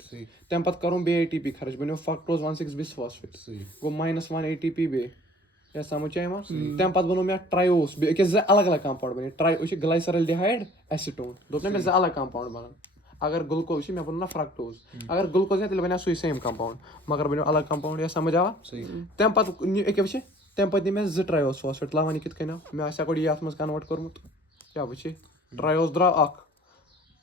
تَمہِ پَتہٕ کَرُن بیٚیہِ ATP خرٕچ بَنیو فرٛکٹوز 1,6-بِسفاسفیٹ گوٚو -1 ATP بیٚیہِ یا سَمجھ چھا یِوان تَمہِ پَتہٕ بَنوو مےٚ ٹرٛایوس بیٚیہِ أکیاہ 2 الگ الگ کَمپاوُنٛڈ بَنے یہِ چھِ گلایسرالڈِہایڈ ایسِٹون دوٚپ نہ مےٚ 2 الگ کَمپاوُنٛڈ بَنان اگر گلوٗکوز چھِ مےٚ بَنوو نہ فرٛکٹوز اگر گلوٗکوز تیٚلہِ بَنیو سُے سیم کَمپاوُنٛڈ مگر بَنیو الگ کَمپاوُنٛڈ یا سَمجھ آوا تَمہِ پَتہٕ أکیاہ وٕچھِ تَمہِ پَتہٕ نی مےٚ 2 ٹرٛایوس فاسفیٹ لاوان یہِ کِتھ کٔنۍ آو مےٚ آسہِ ہا گۄڈٕ یَتھ منٛز کَنوٲٹ کوٚرمُت کیٛاہ وٕچھِ ٹرٛایوس درٛاو اکھ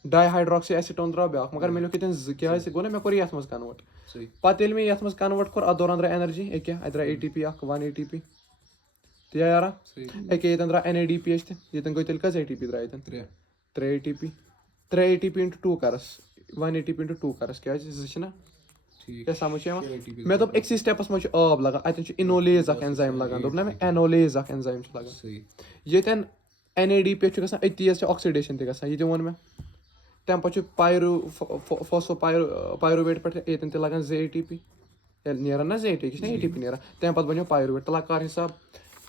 ڈاے ہایڈرٛاکسی ایسِٹون درٛاو بیٛاکھ مگر مےٚ لیوٚکھ ییٚتٮ۪ن 2 کیٛازِ گوٚو نہ مےٚ کوٚر یَتھ منٛز کَنوٲٹ پَتہٕ ییٚلہِ مےٚ یَتھ منٛز کَنوٲٹ کوٚر اَتھ دوران درٛاے ایٚنرجی أکیاہ اَتہِ درٛاے ATP اکھ 1 ATP تِیا یارا أکیاہ ییٚتٮ۪ن درٛاو NADPH تہِ ییٚتٮ۪ن گٔے تیٚلہِ کٔژ ATP درٛاے ییٚتٮ۪ن 3 ATP 3 ATP × 2 کَرس 1 ATP × 2 کَرس کیٛازِ 2 چھِنہ کیٛاہ سَمجھ چھِ یِوان مےٚ دوٚپ أکسٕے سٹیپَس منٛز چھُ آب لگان اَتٮ۪ن چھُ اِنولیز اکھ اٮ۪نزایِم لگان دوٚپ نہ مےٚ اینولیز اکھ اٮ۪نزایِم چھُ لگان ییٚتٮ۪ن NADPH چھُ گژھان أتی حظ چھِ آکسِڈیشن تہِ گژھان یہِ تہِ ووٚن مےٚ تَمہِ پَتہٕ چھُ پایرویٹ پٮ۪ٹھ ییٚتٮ۪ن تہِ لگان 2 ATP نیران نہ 2 ATP یہِ چھُنہ ATP نیران تَمہِ پَتہٕ بَنیو پایرویٹ تہٕ کر حِساب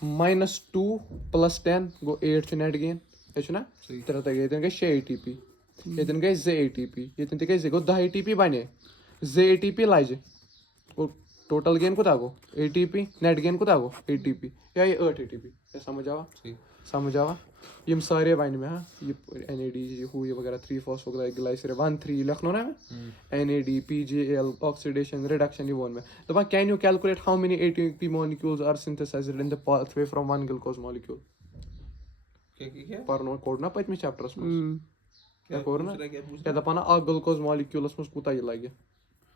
-2 + 10 گوٚو 8 چھُ نیٹ گین یہِ چھُنہ ییٚتٮ۪ن گٔے 6 ATP ییٚتٮ۪ن گٔے 2 ATP ییٚتٮ۪ن تہِ گٔے 2 گوٚو 10 ATP بَنے 2 ATP لَجہِ گوٚو ٹوٹل گین کوٗتاہ گوٚو ATP نیٹ گین کوٗتاہ گوٚو ATP یا یہِ 8 ATP یا سَمجھ آوا یِم سارے وَنہِ مےٚ یہِ NAD ہُہ یہِ وغیرہ 3-فاسفوگلایسرایڈ 1-3 لیکھنو نہ مےٚ NAD PGL آکسِڈیشن رِڈکشن یہِ ووٚن مےٚ دَپان کین یوٗ کیلکُلیٹ ہاو many ATP molecules are synthesized in the pathway from 1 glucose molecule پَرنو کوٚر نہ پٔتمِس چیپٹرس منٛز کیٛاہ کوٚر نہ کیٛاہ دَپان اکھ گلوٗکوز مالِکیوٗلَس منٛز کوٗتاہ یہِ لگہِ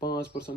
5%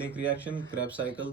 link reaction Krebs cycle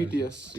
ETS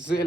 z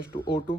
H2O2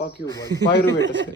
fuck you boy pyruvates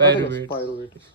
pyruvates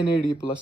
NAD+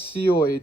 COA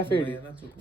FAD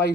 5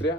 3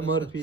MRP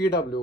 PW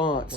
5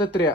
3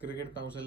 Cricket Council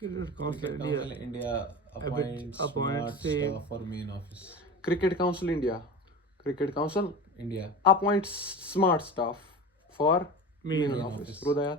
Cricket Council India appoints smart staff for main office. Cricket Council India India. appoints smart staff for main office. office. Rudaya.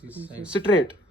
Science. citrate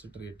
Citrate.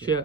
Share.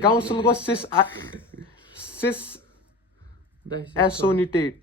council go cis aconitate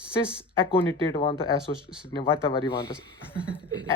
cis aconitate want the associate ne whatever you want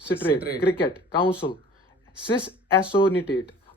citrate Citrate. cricket council cis aconitate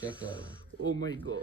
Carbon. Oh my god.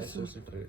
Isocitrate.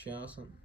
Shasan.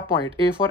appoint a for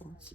5.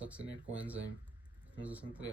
Succinate coenzyme. Muzasın 3.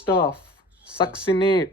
staff succinate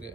3.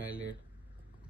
Malate.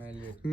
Malate.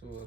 4.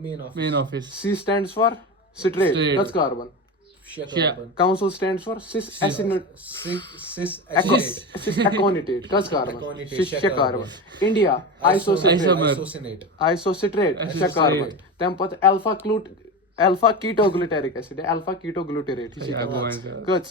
main office. C stands for citrate Citrate. that's carbon Share. council stands for cis aconitate that's carbon cis carbon India isocitrate cis carbon then put alpha ketogluteric acid alpha ketoglutarate Yeah, go on. that's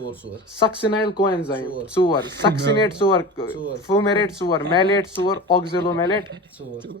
4. succinyl coenzyme 4 succinate 4 fumarate 4 malate 4 oxalomalate 4.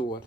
4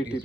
ATP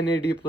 NAD+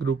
Group.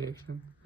reaction.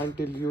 until you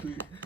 2.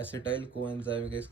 Acetyl coenzyme is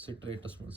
Citrate osmos.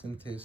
Synthase.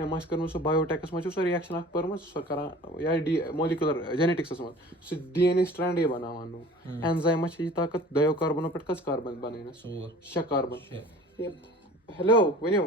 أمۍ آسہِ کٔرمٕژ سۄ بایوٹیکَس منٛز چھِ سۄ رِیَکشن اکھ پٔرمٕژ سۄ کران یا مولِکیولر جینیٹکسس منٛز سُہ ڈی این اے سٹرینڈے بناوان نوٚو اینزایمس چھِ یہِ طاقت دۄیو کاربنو پٮ۪ٹھ کٔژ کاربن بنٲونس 6 کاربن ہیلو ؤنِو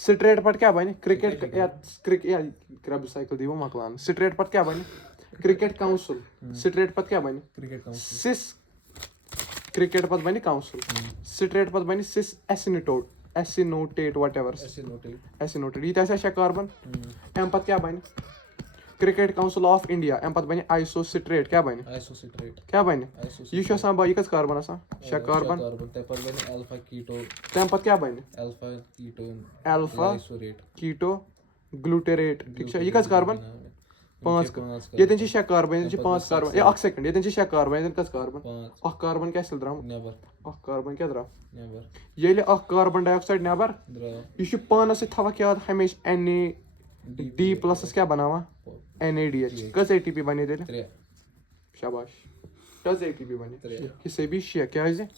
سٹریٹ پٮ۪ٹھ کیاہ بنہِ کرکٹ یا کرٛبہٕ سایکل دِیو مۄکلاونہٕ سٹریٹ پتہٕ کیاہ بنہِ کرکٹ کونسل سٹریٹ پتہٕ کیاہ بنہِ کرکٹ کونسل سِس کرکٹ پتہٕ بنہِ کونسل سٹریٹ پتہٕ بنہِ سِس ایسِنوٹیٹ وٹ ایور ایسِنوٹیٹ یہِ تہِ آسیا 6 کاربن اَمہِ پتہٕ کیاہ بنہِ کرکٹ کونسل آف انڈیا اَمہِ پتہٕ بنہِ آیسو سٹریٹ کیاہ بنہِ آیسوسٹریٹ کیاہ بنہِ یہِ چھُ آسان یہِ کٔژ کاربن آسان 6 کاربن تَمہِ پتہٕ بنہِ الفا کیٹو تَمہِ پتہٕ کیاہ بنہِ الفا کیٹو الفا گلایسوریٹ کیٹو گلوٹریٹ ٹھیٖک چھا یہِ کٔژ کاربن 5 ییٚتٮ۪ن چھِ 6 کاربن ییٚتٮ۪ن چھِ 5 کاربن اکھ سیکنڈ ییٚتٮ۪ن چھِ 6 کاربن ییٚتٮ۪ن کٔژ کاربن اکھ کاربن کیاہ چھُ درٛامُت نیبر اکھ کاربن کیاہ درٛاو نیبر ییٚلہِ اکھ کاربن ڈاے آکسایڈ نیبر درٛاو یہِ چھُ پانس سۭتۍ تھاوان یاد ہمیشہِ این اے ڈی پلسس کیاہ بناوان این اے ڈی ایچ کٔژ اے ٹی پی بنے تیٚلہِ 3 شاباش کٔژ اے ٹی پی بنے حِسٲبی 6 کیازِ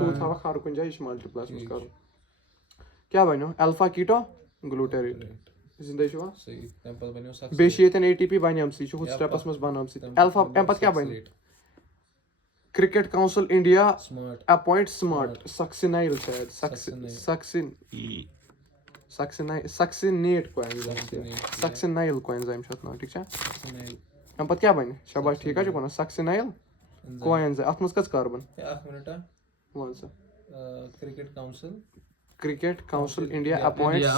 2 تھاوکھ ہر کُنہِ جایہِ یہِ چھُ ملٹِپلس منٛز کرُن کیاہ بنیو الفا کیٹو گلوٹریٹ زندے چھُوا صحیح تَمہِ پتہٕ بنیو سکھ بیٚیہِ چھِ ییٚتٮ۪ن اے ٹی پی بنیمژٕ یہِ چھُ ہُتھ سٹیپس منٛز بنٲمژٕ الفا اَمہِ پتہٕ کیاہ بنہِ cricket council India smart appoint smart succinyl شاید سکسِنیٹ سکسِنایل کوینزایم چھُ اتھ ناو ٹھیٖک چھا اَمہِ پتہٕ کیاہ بنہِ شاباش ٹھیٖک حظ چھُکھ ونان سکسِنایل کوینزایم اتھ منٛز کٔژ کاربن اکھ مِنٹ وَن سا cricket council cricket council India appoint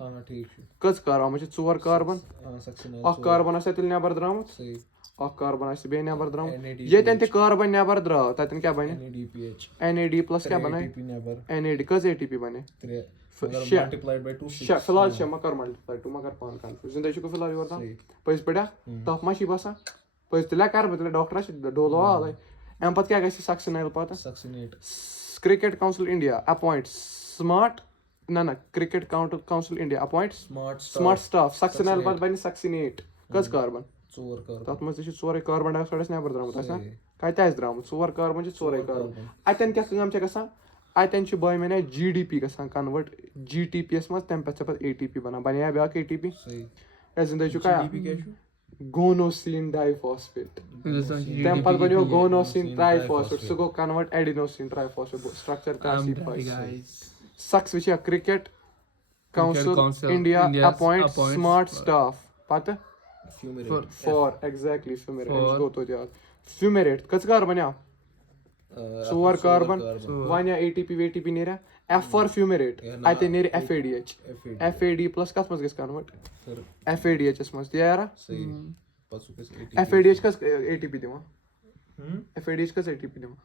ہاں ٹھیٖک چھُ کٔژ کاربن اتھ منٛز چھِ 4 کاربن سکسِنایل اکھ کاربن آسیا تیٚلہِ نٮ۪بر درٛامُت صحیح اکھ کاربن آسہِ بیٚیہِ نٮ۪بر درٛامُت NADPH ییٚتٮ۪ن تہِ کاربن نٮ۪بر درٛاو تتٮ۪ن کیاہ بنہِ NADPH N A D plus کیاہ بناے نیبر این اے ڈی کٔژ اے ٹی پی بنے 3 شےٚ ملٹِپلایڈ باے 2 6 فِلحال 6 مہ کر ملٹِپلاے 2 مہ کر پانہٕ کنفیوٗز زندے چھُکھ فِلحال یور تام پٔزۍ پٲٹھۍ تپھ ما چھی باسان پٔزۍ تیٚلہِ کرٕ بہٕ تیٚلہِ ڈاکٹر آسہِ ڈولو آلے اَمہِ پتہٕ کیاہ گژھِ سکسِنایل پتہٕ succinate cricket council India appoint smart نہ cricket council India appoint smart staff succinyl پتہٕ بنہِ سکسِنیٹ کٔژ کاربن 4 کاربن تتھ منٛز تہِ چھُ 4 کاربن ڈاے آکسایڈ نٮ۪بر درٛامُت آسہِ نا کتہِ آسہِ درٛامُت 4 کاربن چھِ 4 کاربن اتٮ۪ن کیاہ کٲم چھےٚ گژھان اتٮ۪ن چھُ بٲے مےٚ جی ڈی پی گژھان کنوٲٹ جی ٹی پی یس منٛز تمہِ پتہٕ چھِ پتہٕ اے ٹی پی بنان بنیا بیاکھ اے ٹی پی یا زندے چھُکھ گونوسیٖن ڈاے فاسفیٹ تمہِ پتہٕ بنیو گونوسیٖن ٹراے فاسفیٹ سُہ گوٚو کنوٲٹ adenosine triphosphate structure six وٕچھیا cricket council India appoint smart staff پتہٕ فار ایگزیکٹلی فیومیریٹ گوٚو توتہِ یاد فیومیریٹ کٔژ کاربن بنیو 4 کاربن وۄنۍ اے ٹی پی وے ٹی پی نیریا ایف فار فیومیریٹ اتہِ نیرِ F A D H F A D plus کتھ منٛز گژھِ کنوٲٹ ایف اے ڈی ایچس منٛز تہِ یارا ایف اے ڈی ایچ کٔژ اے ٹی پی دِوان ایف اے ڈی ایچ کٔژ اے ٹی پی دِوان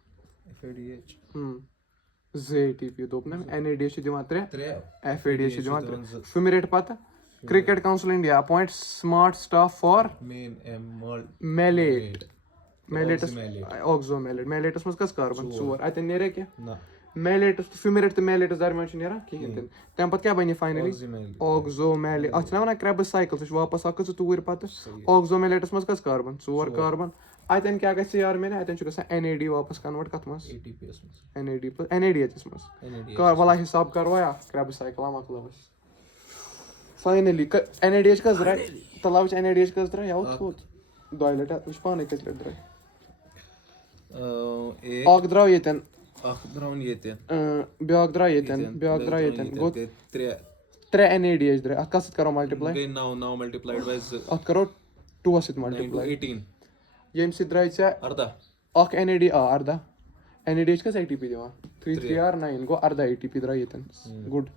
2 اے ٹی پی دوٚپ نا این اے ڈی ایچ چھِ دِوان 3 ایف اے ڈی ایچ چھِ دِوان 3 فیومیریٹ پتہٕ cricket council India appoint smart staff for malate malates اوکزو میلیٹس منٛز کٔژ کاربن 4 اتٮ۪ن نیریا کینٛہہ میلیٹس تہٕ فیومیریٹ تہٕ میلیٹس درمیان چھُ نیران کِہینۍ تہِ تمہِ پتہٕ کیاہ بنہِ فاینلی اوکزو میلیٹ اتھ چھِ نا ونان کرٛبٕس سایکل سُہ چھُ واپس اکھ 2 توٗرۍ پتہٕ اوکزو میلیٹس منٛز کٔژ کاربن 4 کاربن اتٮ۪ن کیاہ گژھِ یار میانہِ اتٮ۪ن چھُ گژھان این اے ڈی واپس کنوٲٹ کتھ منٛز N A D plus N A D ایچس منٛز ولا حساب کروا کرٛبٕس سایکل مۄکلاو أسۍ finally N A D H کٔژ درٛاے تلاوٕچ این اے ڈی ایچ کٔژ درٛاے یوٕ تھوٚد 2 لٹہِ وٕچھ پانے کٔژِ لٹہِ درٛاے اکھ درٛاو ییٚتٮ۪ن بیاکھ درٛاو ییٚتٮ۪ن گوٚو 3 این اے ڈی ایچ درٛاے اتھ کتھ سۭتۍ کرو ملٹِپلاے اتھ کرو 2 سۭتۍ ملٹِپلاے ییٚمہِ سۭتۍ درٛاے ژےٚ اکھ N A D 18 N A D H کٔژ اے ٹی پی دِوان 3 3 آر 9 گوٚو 18 اے ٹی پی درٛاے ییٚتٮ۪ن گُڈ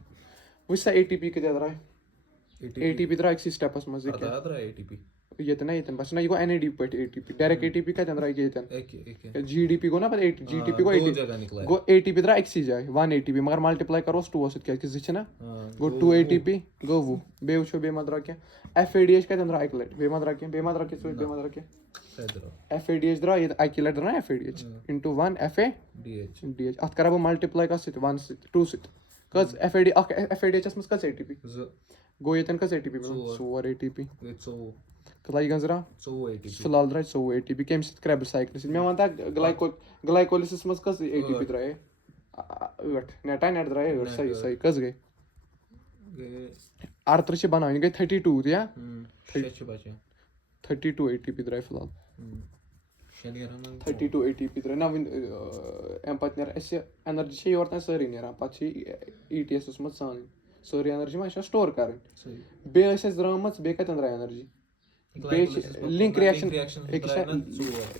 وٕچھ سا اے ٹی پی کۭتیاہ درٛاے اے ٹی پی درٛاے أکسٕے سٹیپس منٛز ییٚتٮ۪ن نا ییٚتٮ۪ن بس نہ یہِ گوٚو این اے ڈی پٲٹھۍ A T P direct A T P کتٮ۪ن درٛاے ییٚتٮ۪ن جی ڈی پی گوٚو نا پتہٕ جی ٹی پی گوٚو اے ٹی پی درٛاے أکسٕے جایہِ 1 اے ٹی پی مگر ملٹِپلاے کروس 2 سۭتۍ کیازِ کہِ 2 چھِنہ گوٚو 2 اے ٹی پی گوٚو 20 بیٚیہِ وٕچھو بیٚیہِ ما درٛاو کینٛہہ ایف اے ڈی ایچ کتٮ۪ن درٛاو 1 لٹہِ بیٚیہِ ما درٛاو کینٛہہ ایف اے ڈی ایچ درٛاو ییٚتہِ 1 لٹہِ درٛاو نا F A D H into 1 F A D H اتھ کرٕ بہٕ ملٹِپلاے کتھ سۭتۍ 1 سۭتۍ 2 سۭتۍ کٔژ ایف اے ڈی اکھ ایف اے ڈی ایچس منٛز کٔژ اے ٹی پی گوٚو ییٚتٮ۪ن کٔژ اے ٹی پی 4 اے ٹی پی لگہِ گنٛزراو 24 ATP فِلحال درٛاے 24 ATP کَمہِ سۭتۍ کرٛیبٕل سایکلہٕ سۭتۍ مےٚ وَن تا گلایکولِسس منٛز کٔژ ATP درٛایے 8 نیٹ درٛایے 8 صحیح کٔژ گٔے گٔے 38 چھِ بَناوٕنۍ یہِ گٔے 32 یا 6 چھِ بَچان 32 ATP درٛاے فِلحال 6 نیران 32 ATP درٛاے نہ وٕنہِ اَمہِ پَتہٕ نیران اَسہِ اٮ۪نَرجی چھِ یورٕ تانۍ سٲرٕے نیران پَتہٕ چھِ ETS منٛز ژانٕنۍ سٲرٕے اٮ۪نَرجی ما چھِ سٹور کَرٕنۍ بیٚیہِ ٲسۍ اَسہِ درٛامٕژ بیٚیہِ کَتٮ۪ن درٛاے اٮ۪نَرجی بیٚیہِ چھِ لِنک رِیَکشَن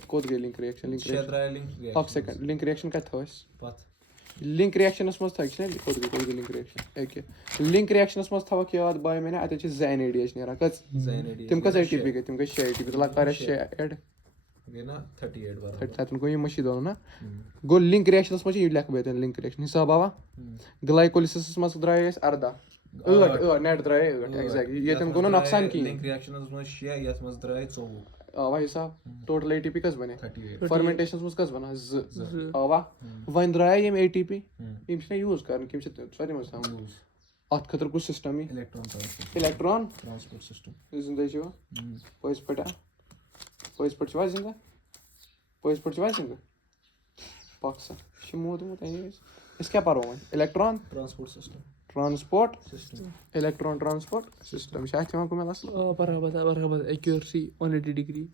کوٚت گٔے لِنک رِیَکشَن اَکھ سٮ۪کَنٛڈ لِنک رِیَکشَن کَتہِ تھٲو اَسہِ لِنک رِیَکشَنَس منٛز تھٲوِکھ چھِنہ کوٚت گٔے لِنک رِیَکشَن أکیٛاہ لِنک رِیَکشَنَس منٛز تھاوَکھ یاد باے مےٚ اَتٮ۪تھ چھِ 2 NADH نیران کٔژ تِم کٔژ ATP گٔے تِم گٔے 6 ATP تہٕ لگ کَر اَسہِ 6 ایڈ تَتٮ۪ن گوٚو یہِ مٔشیٖد وَنُن نہ گوٚو لِنک رِیَکشَنَس منٛز چھِ یہِ لیکھٕ بہٕ ییٚتٮ۪ن لِنک رِیَکشَن حِساب آوا گلایکولِسَس منٛز درٛایے اَسہِ 14 ٲٹھ نیٹ درٛایے 8 ایٚگزیکٹلی ییٚتٮ۪ن گوٚو نہٕ نۄقصان کِہیٖنۍ آوا حِساب ٹوٹل ATP کٔژ بَنے فٔرمٮ۪نٹیشنَس منٛز کٔژ بَنان 2 آوا وۄنۍ درٛاے یِم ATP یِم چھِنہ یوٗز کَرٕنۍ یِم چھِ ژۄدِ منٛز تھاوٕنۍ اَتھ خٲطرٕ کُس سِسٹَم یی اِلیکٹرٛان زِندٕ چھِوا پٔزۍ پٲٹھۍ چھِوا زِندٕ پَکھ سا یہِ چھِ موٗدمُت أسۍ کیٛاہ پَرو وۄنۍ اِلیکٹرٛان ٹرٛانسپوٹ اِلیکٹرٛان ٹرٛانسپوٹ سِسٹَم یہِ چھِ اَتھ یِوان کٕم اَصٕل برابر ایکیوٗرسی 180 ڈگری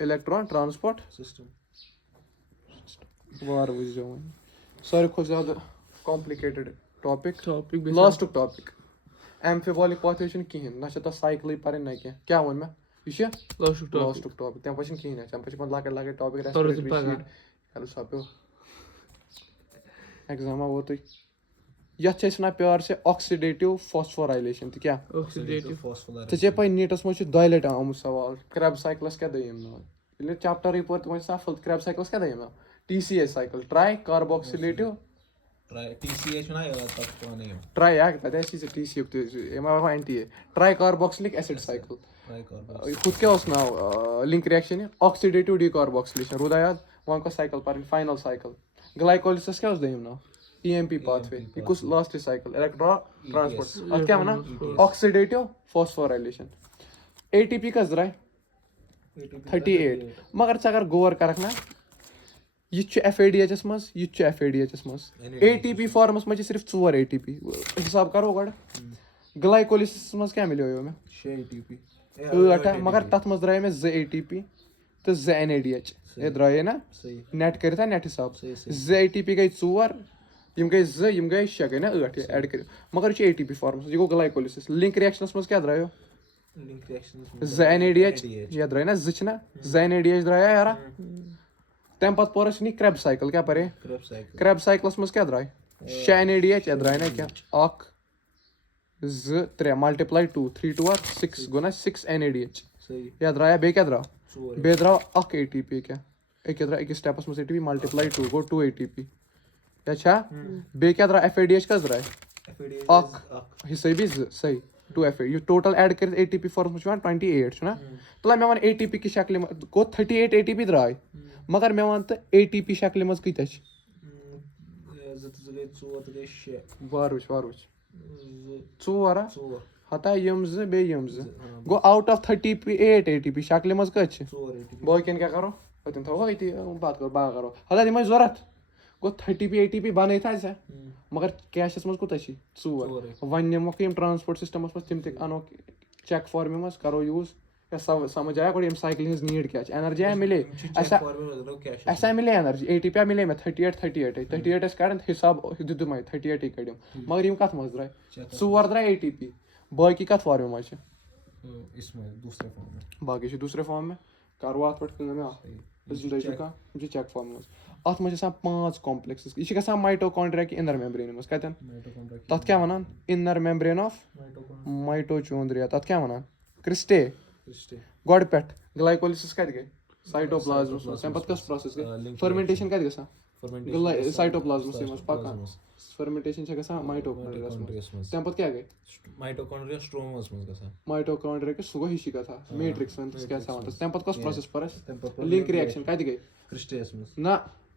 اِلیکٹرٛان ٹرٛانسپوٹ وارٕ وٕچھزیو وۄنۍ ساروی کھۄتہٕ زیادٕ کامپلِکیٹِڈ ٹاپِک لاسٹُک ٹاپِک ایمفِبالِک پاتھوے چھُنہٕ کِہیٖنۍ نہ چھِ تَتھ سایکلٕے پَرٕنۍ نہ کینٛہہ کیٛاہ ووٚن مےٚ یہِ چھِ لاسٹُک ٹاپِک تَمہِ پَتہٕ چھِنہٕ کِہیٖنۍ اَسہِ تَمہِ پَتہٕ چھِ پَتہٕ لۄکٕٹۍ لۄکٕٹۍ ٹاپِک چلو سا پیوٚو ایٚگزاما ووتُے یَتھ چھِ أسۍ وَنان پیار سے آکسِڈیٹِو فاسفورایلیشَن تہٕ کیٛاہ ژےٚ چھے پَے نیٖٹَس منٛز چھُ 2 لَٹہِ آمُت سوال کرٛیب سایکلَس کیٛاہ دوٚیِم ناو ییٚلہِ چَپٹَرٕے پوٚر تِمَن چھِ سَفل کرٛیب سایکلَس کیٛاہ دوٚیِم ناو TCA سایکل ٹرٛاے کاربوکسِلیٹِو ٹرٛاے تَتہِ آسی ژےٚ TCA یُک تہِ ما NTA ٹرٛاے کاربوکسِلِک ایسِڈ سایکل ہُتھ کیٛاہ اوس ناو لِنک رِیَکشَن یہِ آکسِڈیٹِو ڈی کاربوکسِلیشَن روٗدا یاد وۄنۍ کۄس سایکل پَرٕنۍ فاینَل سایکل گلایکولِسَس کیٛاہ اوس دوٚیِم ناو EMP پاتھوے یہِ کُس لاسٹ سایکل اِلیکٹرٛان ٹرٛانسپوٹ اَتھ کیٛاہ وَنان آکسِڈیٹِو فاسفورایلیشَن ATP کٔژ درٛاے 38 مگر ژٕ اگر غور کَرَکھ نہ یہِ تہِ چھُ FADH منٛز یہِ تہِ چھُ FADH منٛز ATP فارمَس منٛز چھِ صرف 4 ATP حِساب کَرو گۄڈٕ گلایکولِسَس منٛز کیٛاہ مِلیو مےٚ 8 مگر تَتھ منٛز درٛاے مےٚ 2 ATP تہٕ 2 NADH ہے درٛایے نہ نٮ۪ٹ کٔرِتھ نٮ۪ٹ حِساب 2 ATP گٔے 4 یِم گٔے 2 یِم گٔے 6 گٔے نہ 8 یہِ ایڈ کٔرِتھ مگر یہِ چھُ ATP فارمَس یہِ گوٚو گلایکولِسَس لِنک رِیَکشَنَس منٛز کیٛاہ درٛایو 2 NADH یا درٛاے نہ 2 چھِنہ 2 NADH درٛایا یارا تَمہِ پَتہٕ پوٚر اَسہِ کرٛیب سایکل کیٛاہ پَرے کرٛیب سایکلَس منٛز کیٛاہ درٛاے 6 NADH یا درٛاے نہ کینٛہہ 1 2 3 مَلٹِپلاے 2 3 2 6 گوٚو نہ 6 NADH یا درٛایا بیٚیہِ کیٛاہ درٛاو بیٚیہِ درٛاو 1 ATP کیٛاہ أکیٛاہ درٛاو أکِس سٹیپَس منٛز ATP مَلٹِپلاے 2 گوٚو 2 ATP یا چھا بیٚیہِ کیٛاہ درٛاو FADH کٔژ درٛاے 1 حِسٲبی 2 صحیح 2 FAD یہِ ٹوٹَل ایڈ کٔرِتھ ATP فارمَس منٛز چھُ یِوان 28 چھُنہ تُلہ مےٚ وَن ATP کہِ شکلہِ منٛز گوٚو 38 ATP درٛاے مگر مےٚ وَن تہٕ ATP شکلہِ منٛز کۭتیاہ چھِ وارٕ وٕچھ 4 ہتا یِم 2 بیٚیہِ یِم 2 گوٚو آوُٹ آف 38 ATP شکلہِ منٛز کٔژ چھِ باقٕیَن کیٛاہ کَرو تِم تھاوو أتی پَتہٕ کَرو باغ کَرو ہتا یِم ٲسۍ ضوٚرَتھ گوٚو 30 ATP بَنٲیِتھ آسہِ مگر کیشَس منٛز کوٗتاہ چھِ 4 وۄنۍ نِموکھ یِم ٹرٛانسپوٹ سِسٹَمَس منٛز تِم تہِ اَنوکھ چیک فارمہِ منٛز کَرو یوٗز سَمٕجھ آیا گۄڈٕ ییٚمہِ سایکلہِ ہِنٛز نیٖڈ کیٛاہ چھِ اٮ۪نَرجی مِلے اَسہِ مِلے اٮ۪نَرجی ATP مِلے مےٚ 38 ٲسۍ کَڑٕنۍ حِساب دیُتمَے 38 کٔڑِم مگر یِم کَتھ منٛز درٛاے 4 درٛاے ATP باقٕے کَتھ فارمہِ منٛز چھِ باقٕے چھِ دوٗسرے فارم میں کَرو اَتھ پٮ۪ٹھ کٲم زِندٕ چھُ کانٛہہ یِم چھِ چیک فارمہِ منٛز اَتھ منٛز چھِ آسان 5 کامپٕلٮ۪کسٕز یہِ چھِ گژھان مایٹوکانڈریا کہِ اِنَر مٮ۪مبرینہِ منٛز کَتٮ۪ن تَتھ کیٛاہ وَنان اِنَر مٮ۪مبرین آف مایٹوچونڈریا تَتھ کیٛاہ وَنان کرٛسٹے گۄڈٕ پٮ۪ٹھ گلایکولِسَس کَتہِ گٔے سایٹوپلازمَس منٛز تَمہِ پَتہٕ کۄس پرٛوسٮ۪س گٔے فٔرمٮ۪نٹیشَن کَتہِ گژھان سایٹوپلازمَسٕے منٛز پَکان فٔرمٮ۪نٹیشَن چھےٚ گژھان مایٹوکانڈریاہَس منٛز تَمہِ پَتہٕ کیٛاہ گٔے مایٹوکانڈریا کہِ سُہ گوٚو ہِشی کَتھا میٹرِکس وَنتَس کیٛاہ ژھاوان تَمہِ پَتہٕ کۄس پرٛوسٮ۪س پٔر اَسہِ لِنک رِیَکشَن کَتہِ گٔے نہ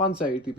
5 ATP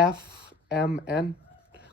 FMN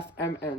FMN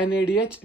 NADH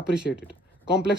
appreciate it complex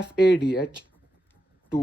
FADH 2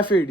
FAD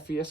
FES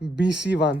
BC1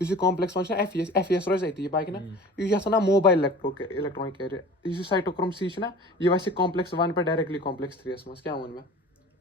یُس یہِ کمپلیکس وَن چھُنہ ایف ای ایس روزِ أتی یہِ باقٕے نہ یہِ چھُ آسان نہ موبایل الیکٹرانِک ایریا یُس یہِ سایٹوکروم سی چھُنہ یہِ وَسہِ کمپلیکس 1 پٮ۪ٹھ ڈایریکٹلی کمپلیکس 3 یَس منٛز کیٛاہ ووٚن مےٚ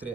3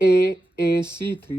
AAC3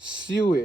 CUA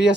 B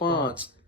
5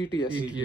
ETS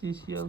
CCl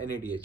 NADH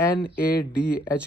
NADH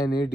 NAD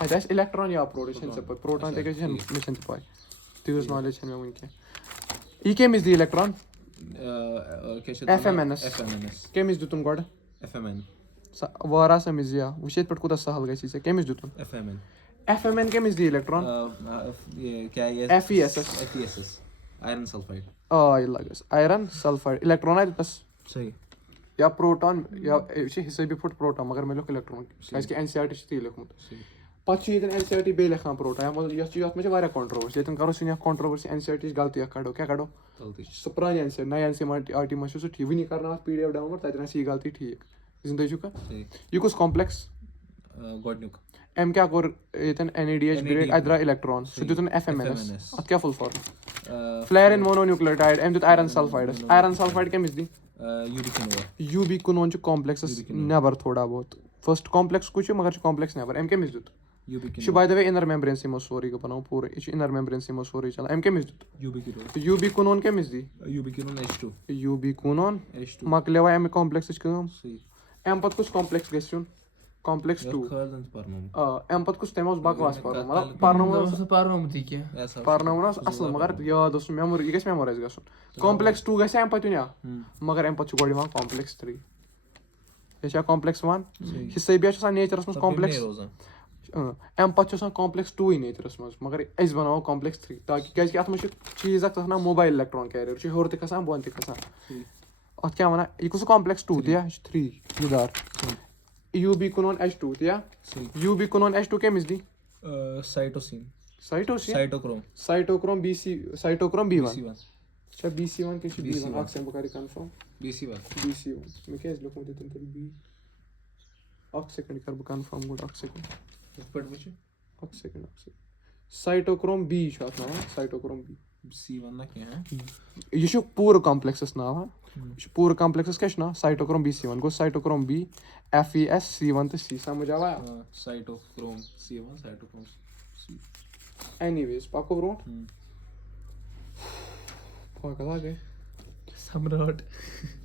اتہِ آسہِ اِلیکٹران یا پروٹون چھَنہٕ ژےٚ پاے پروٹون تہِ گژھِ مےٚ چھَنہٕ تہِ پاے تیٖژ نالیج چھَنہٕ مےٚ وٕنہِ کینٛہہ یہِ کٔمِس دی اِلیکٹران FMNS کٔمِس دیُتُن گۄڈٕ وارا سَمِز یا وٕچھ ییٚتہِ پٮ۪ٹھ کوٗتاہ سہل گژھِ ژےٚ کٔمِس دیُتُن FMN کٔمِس دی اِلیکٹران FESS آ یہِ لَگس آیرن سلفایڈ اِلیکٹرٛانا دیُتنَس یا پروٹان یا یہِ چھِ حِسٲبی پھٕٹ پروٹان مگر مےٚ لیوٚکھ اِلیکٹران کیٛازِکہِ NCERT چھِ تی لیوٚکھمُت پَتہٕ چھُ ییٚتٮ۪ن NCERT بیٚیہِ لیکھان پروٹان یَتھ منٛز چھِ واریاہ کانٹرٛوؤرسی ییٚتٮ۪ن کَرو سُہ کانٹرٛوؤرسی NCERT یِچ غلطی اکھ کَڑو کیٛاہ کَڑو سُہ پرٛانہِ NCERT نَیہِ NCERT منٛز چھُ سُہ ٹھیٖک وٕنی کَرناو اَتھ PDF ڈاوُن لوڈ تَتٮ۪ن آسہِ یہِ غلطی ٹھیٖک زِندٕ چھُکھا یہِ کُس کَمپٕلیکٕس أمۍ کیٛاہ کوٚر ییٚتٮ۪ن NADH گرٛیڈ اَتہِ درٛاو اِلیکٹران سُہ دیُتُن FMNS اَتھ کیٛاہ فُل فارم فٕلیرِن مونونیوٗکلیوٹایڈ أمۍ دیُت آیرن سلفایڈس آیرن سلفایڈ کٔمِس دی UBQUINON چھُ کامپلیکسس نٮ۪بر تھوڑا بہت فٔسٹ کامپلیکس کُس چھُ مگر چھُ کامپلیکس نٮ۪بر أمۍ کٔمِس دیُت یہِ چھُ باے د وے اِنر میمبرینسٕے منٛز سورُے بَناوُن پوٗرٕ یہِ چھُ اِنر میمبرینسٕے منٛز سورُے چلان أمۍ کٔمِس دیُت UBQUINON کٔمِس دی UBQUINON مۄکلیو اَمہِ کامپلیکسٕچ کٲم اَمہِ پَتہٕ کُس کامپلیکس گژھِ یُن کامپلیکس 2 آ اَمہِ پَتہٕ کُس تَمہِ اوس بکواس پَرُن مطلب پَرنووُن اوس اَصٕل مگر یاد اوس نہٕ یہِ گژھِ میمورایز گژھُن کامپلیکس 2 گژھِ اَمہِ پَتہٕ یُن مگر اَمہِ پَتہٕ چھُ گۄڈٕ یِوان کامپلیکس 3 یہِ چھا کامپلیکس 1 حِسٲبیا چھُ آسان نیچرَس منٛز کامپلیکس اَمہِ پَتہٕ چھُ آسان کامپلیکس 2 نیچرَس منٛز مگر أسۍ بَناوو کامپلیکس 3 تاکہِ کیازِ کہِ اَتھ منٛز چھُ چیٖز اکھ تَتھ وَنان موبایل اِلیکٹران کیریَر چھُ ہیوٚر تہِ کھسان بۄن تہِ کھسان اَتھ کیاہ وَنان یہِ کُس کامپلیکس 2 تہِ یہِ چھُ 3 یہِ دار UBQUINON H2 تہِ UBQUINON H2 کٔمِس دی سایٹوکروم B1 چھا BC1 کِنہٕ چھُ B1 اکھ سیکنڈ بہٕ کَرٕ کنفٲرم BC1 مےٚ کیازِ لیوٚکھمُت ییٚتٮ۪ن تیٚلہِ B اکھ سیکنڈ کَرٕ بہٕ کنفٲرم گۄڈٕ اکھ سیکنڈ سایٹوکروم B چھُ اَتھ ناو سایٹوکروم B یہِ چھُ پوٗرٕ کَمپلیکسَس ناو یہِ چھُ پوٗرٕ کَمپلیکسَس کیاہ چھُ ناو سایٹوکروم BC1 گوٚو سایٹوکروم B FES C1 تہٕ C سَمجھ آوا اینی ویز پَکو برونٛٹھ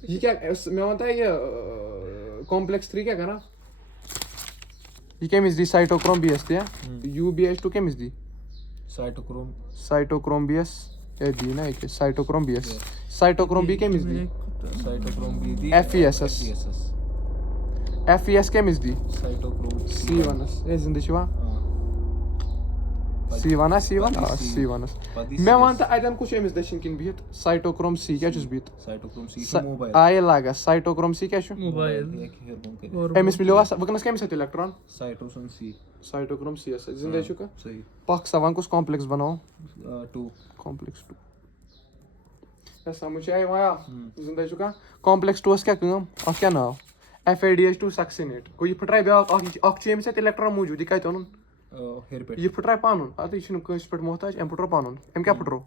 یہِ کیاہ مےٚ وَن تہٕ یہِ کامپلیکس 3 کیاہ کران یہِ کٔمِس دی سایٹوکروم B یَس تہِ UBH2 کٔمِس دی سایٹوکروم B یَس اے دی نہ ییٚکیاہ سایٹوکروم B یَس سایٹوکروم B کٔمِس دی FES کٔمِس دی C1 اے زِندٕ چھُوا C1 C1 مےٚ وَن تہٕ اَتٮ۪ن کُس چھُ أمِس دٔچھِنۍ کِنۍ بِہِتھ سایٹوکروم C کیاہ چھُس بِہِتھ آیہِ لگس سایٹوکروم C کیاہ چھُ أمِس مِلیو وٕنکیٚنس کٔمِس اَتھِ اِلیکٹران سایٹوکروم C یَس زِندٕ چھُکھا پکھ سا وَن کُس کامپلیکس بَناوو کامپلیکس 2 سَمجھ آیہِ وۄنۍ زِندٕ چھُکھا کامپلیکس 2 کیاہ کٲم اَتھ کیاہ ناو FADH2 سَکسِنیٹ گوٚو یہِ پھٕٹرایہِ بیاکھ اکھ چھُ أمِس اَتہِ اِلیکٹران موٗجوٗد یہِ کَتہِ اوٚنُن یہِ پھٕٹراے پَنُن اَدٕ یہِ چھُنہٕ کٲنٛسہِ پٮ۪ٹھ محتاج أمۍ پھٕٹرو پَنُن أمۍ کیاہ پھٕٹرو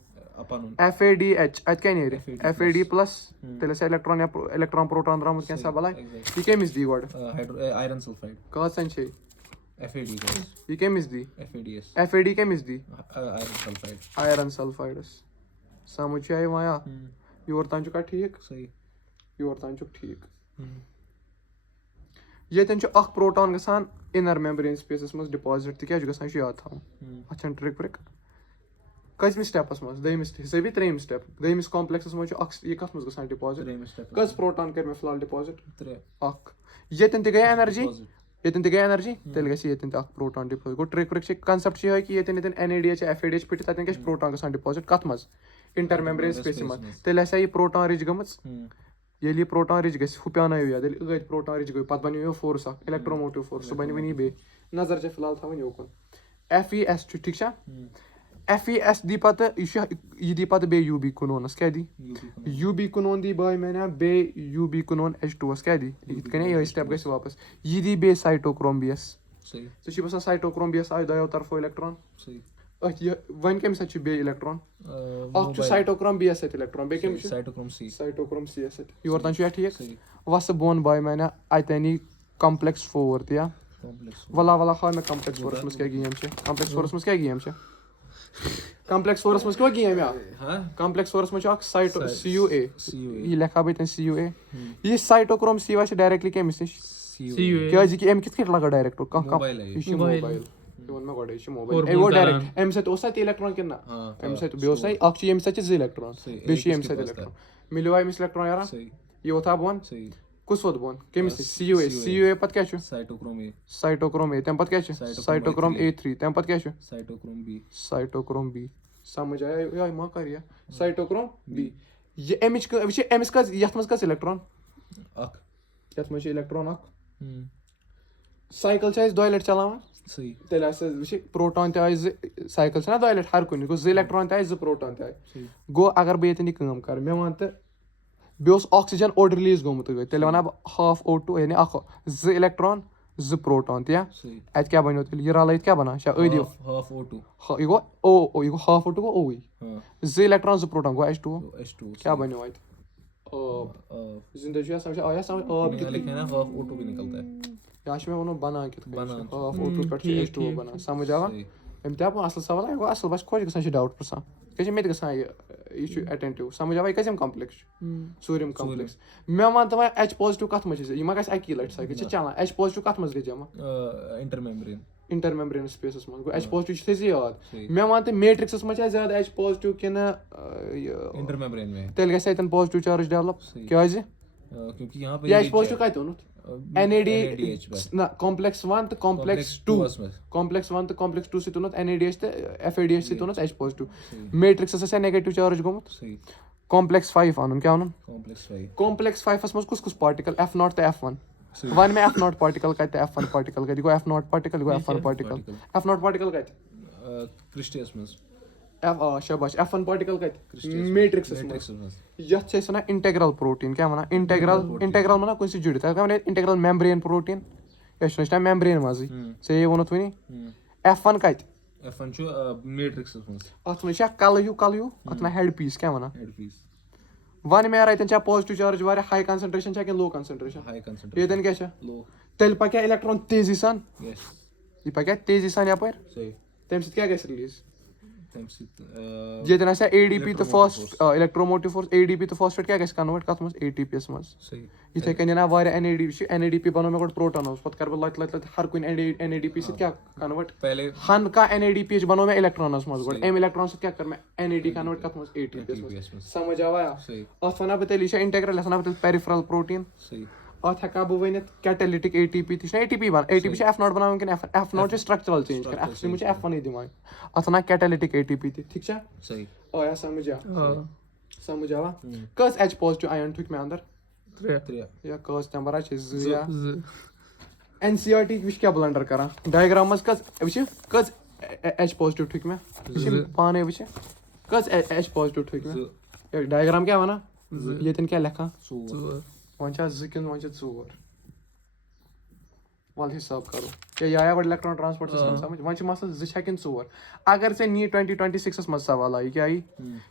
FADH اَتہِ کیاہ نیرِ FAD پٕلس تیٚلہِ آسہِ اِلیکٹران پروٹان درٛامُت کینٛژھا بَلاے یہِ کٔمِس دی گۄڈٕ کۭژاہ چھے یہِ کٔمِس دی FAD کٔمِس دی آیرن سلفایڈس سَمجھ چھُ آیہِ وۄنۍ یور تام چھُکھا ٹھیٖک یور تام چھُکھ ٹھیٖک ییٚتٮ۪ن چھُ اکھ پروٹان گژھان اِنر میمبرین سپیسس منٛز ڈِپازِٹ تہِ کیاہ چھُ گژھان یہِ چھُ یاد تھاوُن اَتھ چھَنہٕ ٹرٛک وِرٛک کٔژمِس سٹیپس منٛز دوٚیمِس حِسٲبی ترٛیٚیِم سٹیپ دوٚیمِس کامپلیکسس منٛز چھُ اکھ یہِ کَتھ منٛز گژھان ڈِپازِٹ کٔژ پروٹان کٔرۍ مےٚ فِلحال ڈِپازِٹ اکھ ییٚتٮ۪ن تہِ گٔے ایٚنرجی تیٚلہِ گژھِ ییٚتٮ۪ن تہِ اکھ پروٹان ڈِپازِٹ گوٚو ٹرٛک وِرٛک چھِ کَنسیپٹ چھُ یِہوے کہِ ییٚتٮ۪ن NADH FADH پھٕٹہِ تَتٮ۪ن کیاہ چھُ پروٹان گژھان ڈِپازِٹ کَتھ منٛز اِنٹر میمبرین سپیسہِ منٛز تیٚلہِ آسہِ ہا یہِ پروٹان رِچ گٔمٕژ ییٚلہِ یہِ پروٹان رِچ گژھِ ہُہ پیٛانٲیِو یاد ییٚلہِ ٲدۍ پروٹان رِچ گٔے پَتہٕ بَنیو یہِ فورس اکھ اِلیکٹروموٹِو فورس سُہ بَنہِ وٕنی بیٚیہِ نظر چھےٚ فِلحال تھاوٕنۍ یوکُن FES چھُ ٹھیٖک چھا FES دی پَتہٕ یہِ دی پَتہٕ بیٚیہِ UBQUINONَس کیاہ دی UBQUINON دی باے میانا بیٚیہِ UBQUINON H2 یَس کیاہ دی یِتھ کٔنۍ یِہوے سٹیپ گژھِ واپَس یہِ دی بیٚیہِ سایٹوکروم B یَس ژےٚ چھُے باسان سایٹوکروم B یَس آے دۄیو طرفو اِلیکٹران أتھۍ یہِ وۄنۍ کٔمِس اَتھِ چھُ بیٚیہِ اِلیکٹران اکھ چھُ سایٹوکروم B یَس اَتھِ اِلیکٹران بیٚیہِ کٔمِس چھُ سایٹوکروم C یَس اَتھِ یور تام چھُ یا ٹھیٖک وَسہٕ بۄن باے میانا اَتٮ۪ن یی کَمپلیکس 4 تہِ وَلا ہاو مےٚ کَمپلیکس 4 منٛز کیاہ گیم چھِ کَمپلیکس 4 منٛز کیاہ گیم چھِ کَمپلیکس 4 منٛز کیٛاہ گیم کَمپلیکس 4 منٛز چھُ اکھ CUA یہِ لیکھا بہٕ ییٚتٮ۪ن CUA یہِ سایٹوکروم C واتہِ ڈایریکٹلی کٔمِس نِش CUA کیازِ اَمہِ کِتھ کٔنۍ لگان ڈایریکٹ کانٛہہ Mobile ہے یہِ چھُ Mobile. موبایل یہِ ووٚن مےٚ گۄڈے یہِ چھُ اور موبایل بہٕ اے گوٚو کران. ڈایریکٹ اَمہِ سۭتۍ اوس اَتہِ اِلیکٹران کِنہٕ نہ ہاں اَمہِ سۭتۍ بیٚیہِ اوس اکھ چھُ ییٚمہِ سۭتۍ چھِ زٕ اِلیکٹران بیٚیہِ چھُ ییٚمہِ سۭتۍ اِلیکٹران مِلیو أمِس اِلیکٹران یارا صحیح یہِ ووٚتھا بۄن صحیح کُس ووت بۄن کٔمِس نِش CUA پَتہٕ کیاہ چھُ سایٹوکروم اے سایٹوکروم اے تَمہِ پَتہٕ کیاہ چھُ سایٹوکروم A3 تَمہِ پَتہٕ کیاہ چھُ سایٹوکروم بی سایٹوکروم بی سمجھ آیا یہے ما کر یہِ سایٹوکروم بی یہِ اَمِچ وٕچھ أمِس کٔژ یَتھ منٛز کٔژ اِلیکٹران اکھ یَتھ منٛز چھُ اِلیکٹران اکھ سایکل چھِ أسۍ دۄیہِ لَٹہِ چلاوان صحیح تیٚلہِ آسہِ وٕچھ پروٹان تہِ آسہِ زٕ سایکل چھِ نہ دۄیہِ لَٹہِ ہر کُنہِ گوٚو زٕ اِلیکٹران تہِ آسہِ زٕ پروٹان تہِ آسہِ گوٚو اگر بہٕ ییٚتٮ۪ن یہِ کٲم کَرٕ مےٚ وَن تہٕ بیٚیہِ اوس آکسیجن اوٚڑ رِلیٖز گوٚمُت تیٚلہِ وَنہٕ بہٕ ½ یعنی اکھ زٕ اِلیکٹران زٕ پروٹان تہِ صحیح اَتہِ کیاہ بَنیو تیٚلہِ یہِ رَلٲیِتھ کیاہ بَنان چھا أدیو ہاف O2 یہِ گوٚو یہِ گوٚو ½ گوٚو اوُے ہاں زٕ اِلیکٹران زٕ پروٹان گوٚو H2O H2 کیاہ بَنیو اَتہِ آب زِندٕ چھُ سمجھ آیا سمجھ آب کِتھ لکھا ہے نا ہاف O2 بھی نکلتا ہے یا چھُ مےٚ ووٚنمُت بَنان کِتھ کٔنۍ بنان ½ پٮ۪ٹھ چھُ H2O بَنان سمجھ آوا صحیح أمۍ تہِ آو اَصٕل سوال یہِ گوٚو اَصٕل بَس خۄش گژھان چھِ ڈاوُٹ پرٛژھان کیٛازِ چھِ مےٚ تہِ گژھان یہِ چھُ اٮ۪ٹٮ۪نٹِو سمجھ آوا یہِ کٔژِم کَمپٕلٮ۪کٕس چھُ ژوٗرِم کَمپٕلٮ۪کٕس مےٚ وَن تہٕ وۄنۍ H پازٹِو کَتھ منٛز چھِ یہِ ما گژھِ اَکی لَٹہِ سایکل یہِ چھِ چلان H پازٹِو کَتھ منٛز گژھِ جمع انٹرمیمبرین اِنٹر میمبرینس سپیسَس منٛز گوٚو H پازٹِو چھِ تھٲیزِ یاد مےٚ وَن تہٕ میٹرِکسَس منٛز چھا زیادٕ H پازٹِو کِنہٕ یہِ انٹرمیمبرین میں تیٚلہِ گژھِ اَتٮ۪ن پازٹِو چارٕج ڈیولَپ کیٛازِ کیونکہ یہاں پہ یہِ H پازٹِو کَتہِ اوٚنُتھ NAD نہ کَمپٕلٮ۪کٕس 1 تہٕ کَمپٕلٮ۪کٕس 2 کَمپٕلٮ۪کٕس 1 تہٕ کَمپٕلٮ۪کٕس 2 سۭتۍ اوٚنُتھ NADH تہٕ FADH سۭتۍ اوٚنُتھ H پازٹِو میٹرِکسَس آسیا نٮ۪گیٹِو چارٕج گوٚمُت صحیح کَمپٕلٮ۪کٕس 5 اَنُن کیٛاہ اَنُن کمپلیکس 5 کَمپٕلٮ۪کٕس 5 منٛز کُس پاٹِکَل F0 تہٕ F1 وَن مےٚ F0 پاٹِکَل کَتہِ تہٕ F1 پاٹِکَل کَتہِ یہِ گوٚو F0 پاٹِکَل یہِ گوٚو F1 پاٹِکَل F0 پاٹِکَل کَتہِ کرسٹس منٛز شاباش F1 پاٹِکَل کَتہِ میٹرِکسَس منٛز یَتھ چھِ أسۍ وَنان اِنٹیگرل پروٹیٖن کیٛاہ وَنان اِنٹیگرل وَنان کُنہِ سۭتۍ جُڑِتھ اَتھ وَنان اِنٹیگرل میمبرین پروٹیٖن یا چھُنہٕ چھُنہ میمبرین منٛزٕے ژےٚ یی ووٚنُتھ وٕنی F1 کَتہِ F1 چھُ میٹرکسس منٛز اَتھ منٛز چھا کَلہٕ ہیوٗ اَتھ وَنان ہیڈ پیٖس کیٛاہ وَنان ہیڈ پیٖس وَن مےٚ یارا ییٚتٮ۪ن چھا پازٹِو چارٕج واریاہ ہاے کَنسنٹریشن چھا کِنہٕ لو کَنسنٹریشن ہاے کنسنٹریشن ییٚتٮ۪ن کیاہ چھا لو تیٚلہِ پَکہِ ہا اِلیکٹران تیزی سان یس یہِ پَکہِ ہا تیزی سان یَپٲرۍ صحیح تَمہِ سۭتۍ کیاہ گژھِ رِلیٖز تَمہِ سۭتۍ ییٚتٮ۪ن آسہِ ہا ADP تہٕ فاسٹ اِلیکٹروموٹِو فورس ADP تہٕ فاسفیٹ کیاہ گژھِ کَنوٲٹ کَتھ منٛز ATP یَس منٛز صحیح یِتھٕے کٔنۍ آو واریاہ NAD چھُ NADP بَنوو مےٚ گۄڈٕ پروٹانوس پَتہٕ کَرٕ بہٕ لۄتہِ لۄتہِ ہر کُنہِ NADP سۭتۍ کیاہ کَنوٲٹ پہلے ہن کانٛہہ NADPH بَنوو مےٚ اِلیکٹرانَس منٛز گۄڈٕ اَمہِ اِلیکٹران سۭتۍ کیاہ کٔر مےٚ NAD کَنوٲٹ کَتھ منٛز ATP یَس منٛز سمجھ آوا صحیح اَتھ وَنہٕ بہٕ تیٚلہِ یہِ چھا اِنٹیگرل یَتھ وَنہٕ بہٕ تیٚلہِ پیرِفرل پروٹیٖن صحیح اَتھ ہٮ۪کہٕ ہا بہٕ ؤنِتھ کیٹَلِٹِک ATP تہِ چھُنہ ATP بَنان ATP چھِ F0 بَناوُن کِنہٕ F0 چھِ سٹرکچرل چینج کَران F چھِ F1 دِوان اَتھ وَنان کیٹَلِٹِک ATP تہِ ٹھیٖک چھا صحیح آیا سمجھ سمجھ آوا کٔژ H پازٹِو آیَن ٹھُکۍ مےٚ اَندر 3 یا کٔژ نمبر چھِ 2 یا NCERT وٕچھ کیاہ بلنڈر کران ڈایگرام منٛز کٔژ وٕچھ کٔژ H پازٹِو ٹھُکۍ مےٚ وٕچھ پانے وٕچھ کٔژ H پازٹِو ٹھُکۍ مےٚ ڈایگرام کیاہ وَنان ییٚتٮ۪ن کیاہ لیکھان 4 وۄنۍ چھا 2 کِنہٕ وۄنۍ چھِ 4 وَلہٕ حِساب کَرو کیٛاہ یہِ آیا گۄڈٕ اِلیکٹران ٹرانسپوٹ سِسٹم سمجھ وۄنۍ چھِ مسلہٕ 2 چھا کِنہٕ 4 اگر ژےٚ NEET 2026 منٛز سوال آیہِ کیاہ یی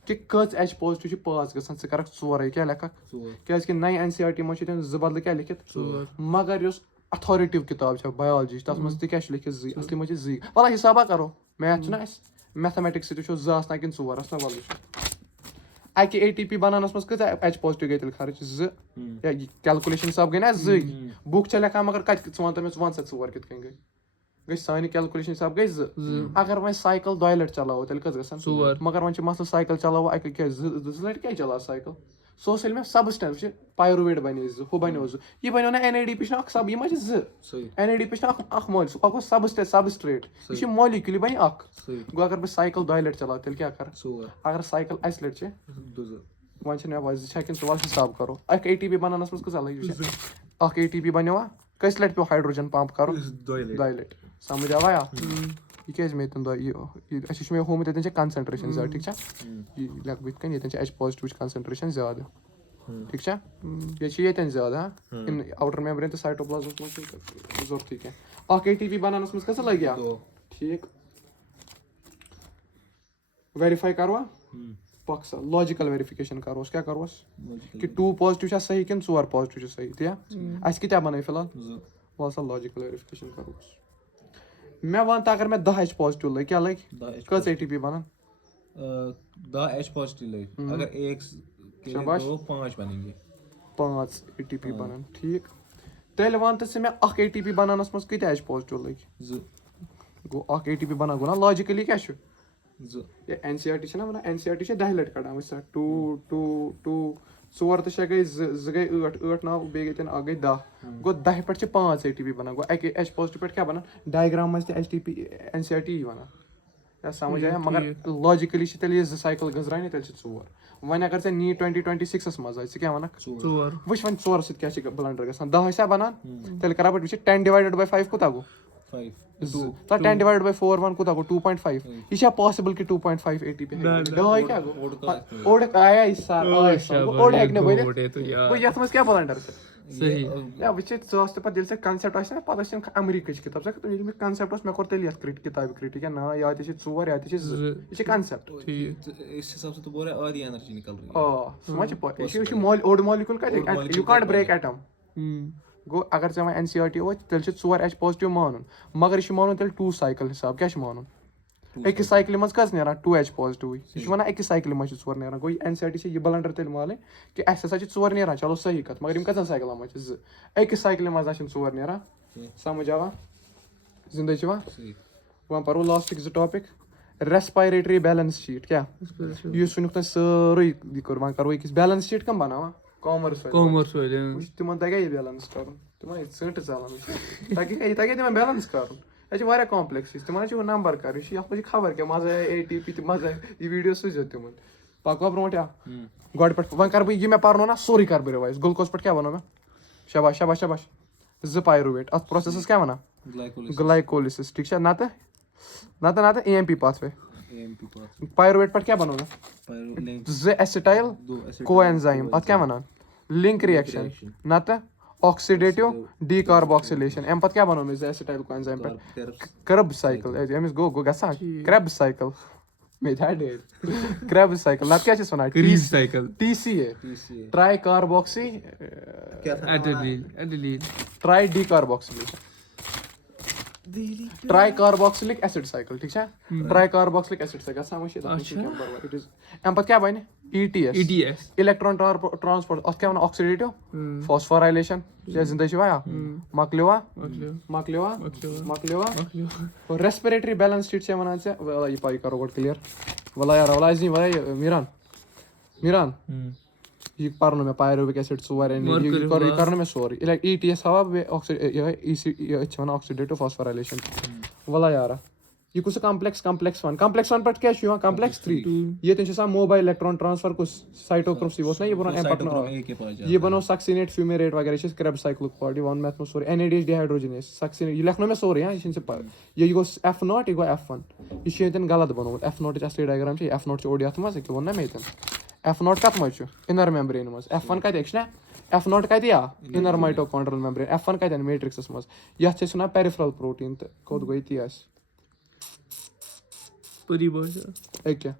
کہِ کٔژ H پازٹِو چھِ پاس گژھان ژٕ کَرکھ 4 کیاہ لیکھکھ کیازِ کہِ نَیہِ NCERT منٛز چھِ تِم 2 بدلہٕ کیاہ لیکھِتھ مگر یۄس اَتھارٹِو کِتاب چھےٚ بَیالجی تَتھ منٛز تہِ کیاہ چھُ لیکھِتھ 2 اَصلی منٛز چھِ 2 وَلہٕ حِسابا کَرو میتھ چھُنہ اَسہِ میتھامیٹِکس سۭتۍ وٕچھو 2 آسنا کِنہٕ 4 آسنا وَلہٕ وٕچھو اَکہِ ATP بَناونَس منٛز کۭژاہ H پازٹِو گٔے تیٚلہِ خرٕچ 2 یا کیلکُلیشن حِساب گٔے نہ 2 بُک چھےٚ لیکھان مگر کَتہِ ژٕ وَن تہٕ مےٚ ژٕ وَن سا 4 کِتھ کٔنۍ گٔے سانہِ کیلکُلیشن حِساب گٔے 2 اگر وۄنۍ سایکل 2 لَٹہِ چلاوو تیٚلہِ کٔژ گژھان 4 مگر وۄنۍ چھِ مسلہٕ سایکل چلاوو اَکہِ کیٛاہ 2 لَٹہِ کیٛازِ چلاو سایکل سُہ اوس ییٚلہِ مےٚ سَبسٹینس وٕچھ پایرویٹ بَنے 2 ہُہ بَنیو 2 یہِ بَنیو نہ NADP چھُنہ اکھ سب یہِ ما چھِ 2 NADP چھُنہ اکھ مولہِ اکھ گوٚو سبسٹریٹ یہِ چھُ مولِکیوٗل یہِ بَنہِ اکھ گوٚو اگر بہٕ سایکل 2 لَٹہِ چلاو تیٚلہِ کیاہ کَرٕ اگر سایکل اَسہِ لَٹہِ چھِ 2 وۄنۍ چھِنہٕ مےٚ 2 چھا کِنہٕ 4 حِساب کَرو اَکھ ATP بَناونَس منٛز کۭژاہ لَگہِ وٕچھ اکھ ATP بَنیوا کٔژِ لَٹہِ پیٚو ہایڈروجن پَمپ کَرُن 2 لَٹہِ سمجھ آوا یہِ کیازِ مےٚ ییٚتٮ۪ن اَسہِ چھُ مےٚ ہومُت ییٚتٮ۪ن چھِ کَنسنٹریشن زیادٕ ٹھیٖک چھا یہِ لیکھٕ بہٕ یِتھ کٔنۍ ییٚتٮ۪ن چھِ H پازٹِوٕچ کَنسنٹریشن زیادٕ ٹھیٖک چھا ییٚتہِ چھِ ییٚتٮ۪ن زیادٕ اَوٹر میمبرین تہٕ سایٹوپلازمَس منٛز چھُنہٕ ضوٚرتھٕے کینٛہہ اکھ ATP بَناونَس منٛز کۭژاہ لَگہِ ہا ٹھیٖک ویرِفاے کَروا پَکھ سا لاجِکَل ویرِفِکیشن کَروس کیاہ کَروس کہِ 2 پازٹِو چھا صحیح کِنہٕ 4 پازٹِو چھِ صحیح تی اَسہِ کۭتیاہ بَنٲے فِلحال وَلہٕ سا لاجِکَل ویرِفِکیشن کَروس مےٚ وَن تہٕ اگر مےٚ 10 H پازٹِو لٔگۍ کیاہ لٔگۍ کٔژ ATP بَنان 10 H پازٹِو لٔگۍ اگر 1 5 بنیں گے 5 ATP بَنان ٹھیٖک تیٚلہِ وَن تہٕ ژٕ مےٚ اکھ ATP بَناونَس منٛز کۭتیاہ H پازٹِو لٔگۍ گوٚو اکھ ATP بَناو گوٚو نا لاجِکٔلی کیاہ چھُ یہِ NCERT چھِ نا وَنان NCERT چھِ 10 لَٹہِ کَڑان وٕچھ سا 2 2 2 ژور تہٕ 6 گٔے 2 گٔے 8 8 9 بیٚیہِ گٔے تَنہٕ اکھ گٔے 10 گوٚو 10 پٮ۪ٹھ چھِ 5 ATP بَنان گوٚو اَکہِ H پازٹِو پٮ۪ٹھ کیاہ بَنان ڈایگرام منٛز تہِ NCERT یی وَنان کیاہ سَمجھ آیا مَگر لاجِکٔلی چھِ تیٚلہِ یہِ 2 سایکٕل گٔنٛزراونہِ تیٚلہِ چھِ 4 وۄنۍ اگر ژےٚ NEET 2026 منٛز آسہِ ژٕ کیاہ وَنکھ 4 وٕچھ وۄنۍ 4 سۭتۍ کیاہ چھِ بلنڈر گژھان 10 ٲسیا بَنان تیٚلہِ کرا بہٕ وٕچھ 10 ڈِوایڈِڈ باے 5 کوٗتاہ گوٚو 10 ڈِوایڈِڈ باے 4 وَن کوٗتاہ گوٚو 2.5 یہِ چھا پاسِبٕل کہِ 2.5 ATP ڈاے کیاہ گوٚو اوٚڑ آیا اوٚڑ ہیٚکہِ نہٕ بٔرِتھ گوٚو یَتھ منٛز کیاہ بلنڈر چھِ یا وٕچھ ژٕ ٲس تہٕ پَتہٕ ییٚلہِ ژےٚ کَنسیپٹ آسہِ نا پَتہٕ ٲسۍ تِم اَمریٖکٕچ کِتاب ژٕ ییٚلہِ مےٚ کَنسیپٹ اوس مےٚ کوٚر تیٚلہِ یَتھ کِتابہِ کرٛٹِک نہ یا تہِ چھِ 4 یا تہِ چھِ 2 یہِ چھِ کَنسیپٹ سُہ ما چھِ یہِ چھُ اوٚڑ مالِکیوٗل کَتہِ یوٗ کانٹ برٛیک ایٹم گوٚو اگر ژےٚ وۄنۍ NCERT اوس تیٚلہِ چھِ 4 H پازٹِو مانُن مگر یہِ چھُ مانُن تیٚلہِ 2 سایکٕل حِساب کیاہ چھُ مانُن أکِس سایکلہِ منٛز کٔژ نیران 2 H پازٹِوٕے یہِ چھُ وَنان أکِس سایکلہِ منٛز چھِ 4 نیران گوٚو یہِ NCERT چھِ یہِ بلنڈر تیٚلہِ والٕنۍ کہِ اَسہِ ہسا چھِ 4 نیران چلو صحیح کَتھ مگر یِم کٔژَن سایکلَن منٛز چھِ 2 أکِس سایکلہِ منٛز نہ چھِنہٕ 4 نیران سَمجھ آوا زِندٕ چھِوا وۄنۍ پَرو لاسٹٕکۍ 2 ٹاپِک ریسپایریٹری بیلَنس شیٖٹ کیاہ یُس وٕنیُک تانۍ سٲرٕے یہِ کوٚر وۄنۍ کَرو أکِس بیلَنس شیٖٹ کَم بَناوان کامٲرٕس وٕچھ تِمن تَگہِ یہِ بیلَنس کَرُن تِمن ژٕنٛٹہٕ ژَلان تَگہِ تِمن بیلَنس کَرُن یہِ چھِ واریاہ کَمپٕلیکٕس چیٖز تِمن چھُ نمبر کَرُن یہِ چھُ یَتھ منٛز چھِ خبر کیٛاہ مَزٕ آیا ATP تہِ مَزٕ آیا یہِ ویٖڈیو سوٗزیو تِمن پَکوا برونٛٹھ گۄڈٕ پٮ۪ٹھ وۄنۍ کَرٕ بہٕ یہِ مےٚ پَرنو نا سورُے کَرٕ بہٕ رِوایِز گُلکوز پٮ۪ٹھ کیٛاہ وَنو مےٚ شاباش شاباش شاباش 2 پایرویٹ اَتھ پروسیسَس کیٛاہ وَنان گٕلایکولِسِس ٹھیٖک چھا نَتہٕ AMP پاتھ وے پایرویٹ پٮ۪ٹھ کیٛاہ بَنو مےٚ 2 ایسِٹایِل کو اٮ۪نزایِم اَتھ کیٛاہ وَنان لِنک رِیَکشَن نَتہٕ آکسِڈیٹِو ڈی کاربوکسِلیشن اَمہِ پَتہٕ کیٛاہ بَنو مےٚ 2 ایسِٹایِل کو اٮ۪نزایِم پٮ۪ٹھ کرٛب سایکٕل أمِس گوٚو گژھان کرٛٮ۪ب سایکٕل کرٛٮ۪ب سایکٕل نَتہٕ کیٛاہ چھِس وَنان TCA tricarboxy tridecarboxylation tricarboxylic acid cycle ٹھیٖک چھا ٹرٛاے کاربوکسِلِک ایسِڈ سایکٕل سَمجھ اَمہِ پَتہٕ کیٛاہ بَنہِ ETS اِلیکٹرٛان ٹرانسپوٹ اَتھ کیٛاہ وَنان آکسِڈیٹِو فاسفورایلیشن کیٛاہ زِندٕ چھِوا مۄکلیوا ریسپریٹری بیلَنس شیٖٹ چھےٚ وَنان ژےٚ یہِ پَے یہِ کَرو گۄڈٕ کٕلیر میٖران یہِ پَرنو مےٚ پایروِک ایسِڈ 4 یہِ کَرنو مےٚ سورُے ETS ہاوا بیٚیہِ یہِ چھِ وَنان آکسِڈیٹِو فاسفورایلیشن وَلا یارا یہِ کُس کَمپٕلیکٕس 1 پٮ۪ٹھ کیٛاہ چھُ یِوان کَمپٕلیکٕس 3 ییٚتٮ۪ن چھِ آسان موبایل الیکٹران ٹرانسفر کُس سایٹوکروپس یہِ اوس نا یہِ بَنو اَمہِ پَتہٕ یہِ بَنو سَکسِنیٹ فیوٗمیریٹ وغیرہ یہِ چھِ کرٛٮ۪ب سایکلُک پاٹ یہِ ووٚن مےٚ اَتھ منٛز سورُے NADH ڈِہایڈروجِنیز سَکسِنیٹ یہِ لیکھنو مےٚ سورُے یہِ چھِنہٕ ژےٚ پَے یہِ گوٚو F0 یہِ گوٚو F1 یہِ چھُ ییٚتٮ۪ن غلط بنومُت F0 ٕچ اَصلی ڈایگرام چھِ F0 چھُ اوٚڑ یَتھ منٛز ییٚکیٛاہ ووٚن نا مےٚ ییٚتٮ۪ن F0 کَتھ منٛز چھُ اِنر میمبرین منٛز F1 کَتہِ چھُ نا F0 کَتہِ اِنر مایٹوکونڈرل میمبرین F1 کَتٮ۪ن میٹرِکسَس منٛز یَتھ چھِ أسۍ وَنان پیرِفرل پروٹیٖن تہٕ کوٚت گوٚو ییٚتی آسہِ أکیٛاہ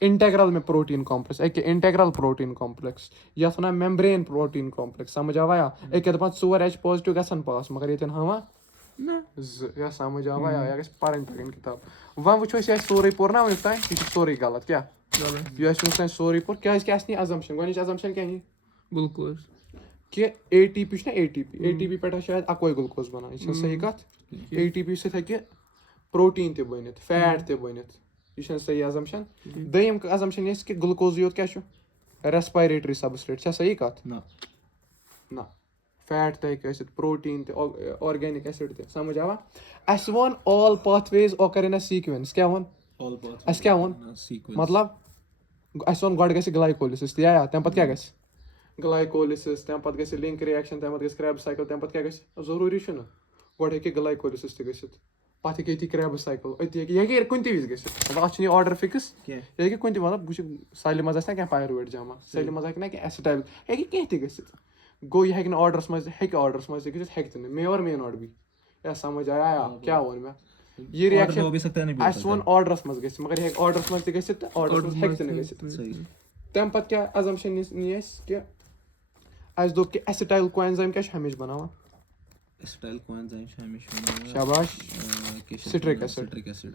انٹیگرل میں پروٹیٖن کمپلیکس أکیٛاہ انٹیگرل پروٹیٖن کمپلیکس یَتھ وَنان میمبرین پروٹیٖن کمپلیکس سمجھ آوا أکیٛاہ دَپان 4 H پازٹِو گژھن پاس مگر ییٚتٮ۪ن ہاوان 2 سمجھ آوا یہِ گژھِ پَرٕنۍ تَگٕنۍ کِتاب وۄنۍ وٕچھو أسۍ اَسہِ سورُے پوٚر نا وٕنیُک تانۍ یہِ چھُ سورُے غلط کیٛاہ یہِ اَسہِ وٕنیُک تانۍ سورُے پوٚر کیٛازِ کہِ اَسہِ نی اَزَمشَن گۄڈنِچ اَزَمشَن کیٛاہ نی گلوٗکوز کہِ ATP چھُ نا ATP پٮ۪ٹھ آسہِ شاید اَکوے گلوٗکوز بَنان یہِ چھےٚ صحیح کَتھ ATP سۭتۍ ہیٚکہِ پروٹیٖن تہِ بٔنِتھ فیٹ تہِ بٔنِتھ یہِ چھَنہٕ صحیح اَزَمشَن دوٚیِم اَزَمشَن یہِ کہِ گلوٗکوزٕے یوت کیٛاہ چھُ ریسپایریٹری سبسٹریٹ چھےٚ صحیح کَتھ نہ فیٹ تہِ ہیٚکہِ ٲسِتھ پروٹیٖن تہِ آرگینِک ایسِڈ تہِ سمجھ آوا اَسہِ ووٚن آل پاتھ ویز اوکر اِن اَ سیٖکوینس کیٛاہ ووٚن اَسہِ کیٛاہ ووٚن مطلب اَسہِ ووٚن گۄڈٕ گژھِ گلایکولِسِس تہِ یا تَمہِ پَتہٕ کیٛاہ گژھِ گلایکولِسِس تَمہِ پَتہٕ گژھِ لِنک رِیَکشَن تَمہِ پَتہٕ گژھِ کرٛٮ۪ب سایکٕل تَمہِ پَتہٕ کیٛاہ گژھِ ضروٗری چھُنہٕ گۄڈٕ ہیٚکہِ گلایکولِسِس تہِ گٔژھِتھ پَتہٕ ہیٚکہِ ییٚتی کرٛٮ۪ب سایکٕل أتی ہیٚکہِ یہِ ہیٚکہِ کُنہِ تہِ وِزِ گٔژھِتھ مطلب اَتھ چھُنہٕ یہِ آرڈر فِکٕس یہِ ہیٚکہِ کُنہِ تہِ مطلب بہٕ چھُس سایلہِ منٛز آسہِ نا کینٛہہ پایرویٹ جمع سایلہِ منٛز ہیٚکہِ نا کینٛہہ ایسِٹایل ہیٚکہِ کینٛہہ تہِ گٔژھِتھ گوٚو یہِ ہیٚکہِ نہٕ آرڈرَس منٛز تہِ ہیٚکہِ آرڈرَس منٛز تہِ گٔژھِتھ ہیٚکہِ تہِ نہٕ مے اور مے ناٹ بی یا سَمجھ آیا کیٛاہ ووٚن مےٚ یہِ رِیَکشَن اَسہِ ووٚن آرڈرَس منٛز گژھِ مگر یہِ ہیٚکہِ آرڈرَس منٛز تہِ گٔژھِتھ تہٕ آرڈرَس منٛز ہیٚکہِ تہِ نہٕ گٔژھِتھ تَمہِ پَتہٕ کیٛاہ اَزَمشَن نی اَسہِ کہِ اَسہِ دوٚپ کہِ ایسِٹایل کو اٮ۪نزایِم کیٛاہ چھُ ہمیشہِ بَناوان شاباش سِٹرِک acid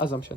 assumption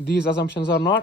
these assumptions are not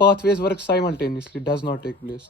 pathways work simultaneously does not take place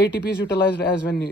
ATP is utilized as when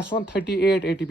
S1 38 ATP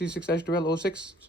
C6H12O6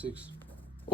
6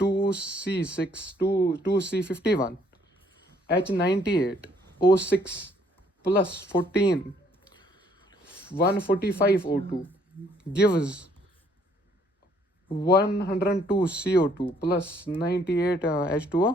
2C51 H98 O6 plus 14 145 O2 gives 102 CO2 plus 98 H2O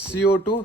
CO2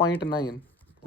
0.9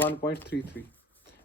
1.33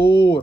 4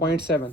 0.7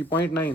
0.9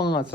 5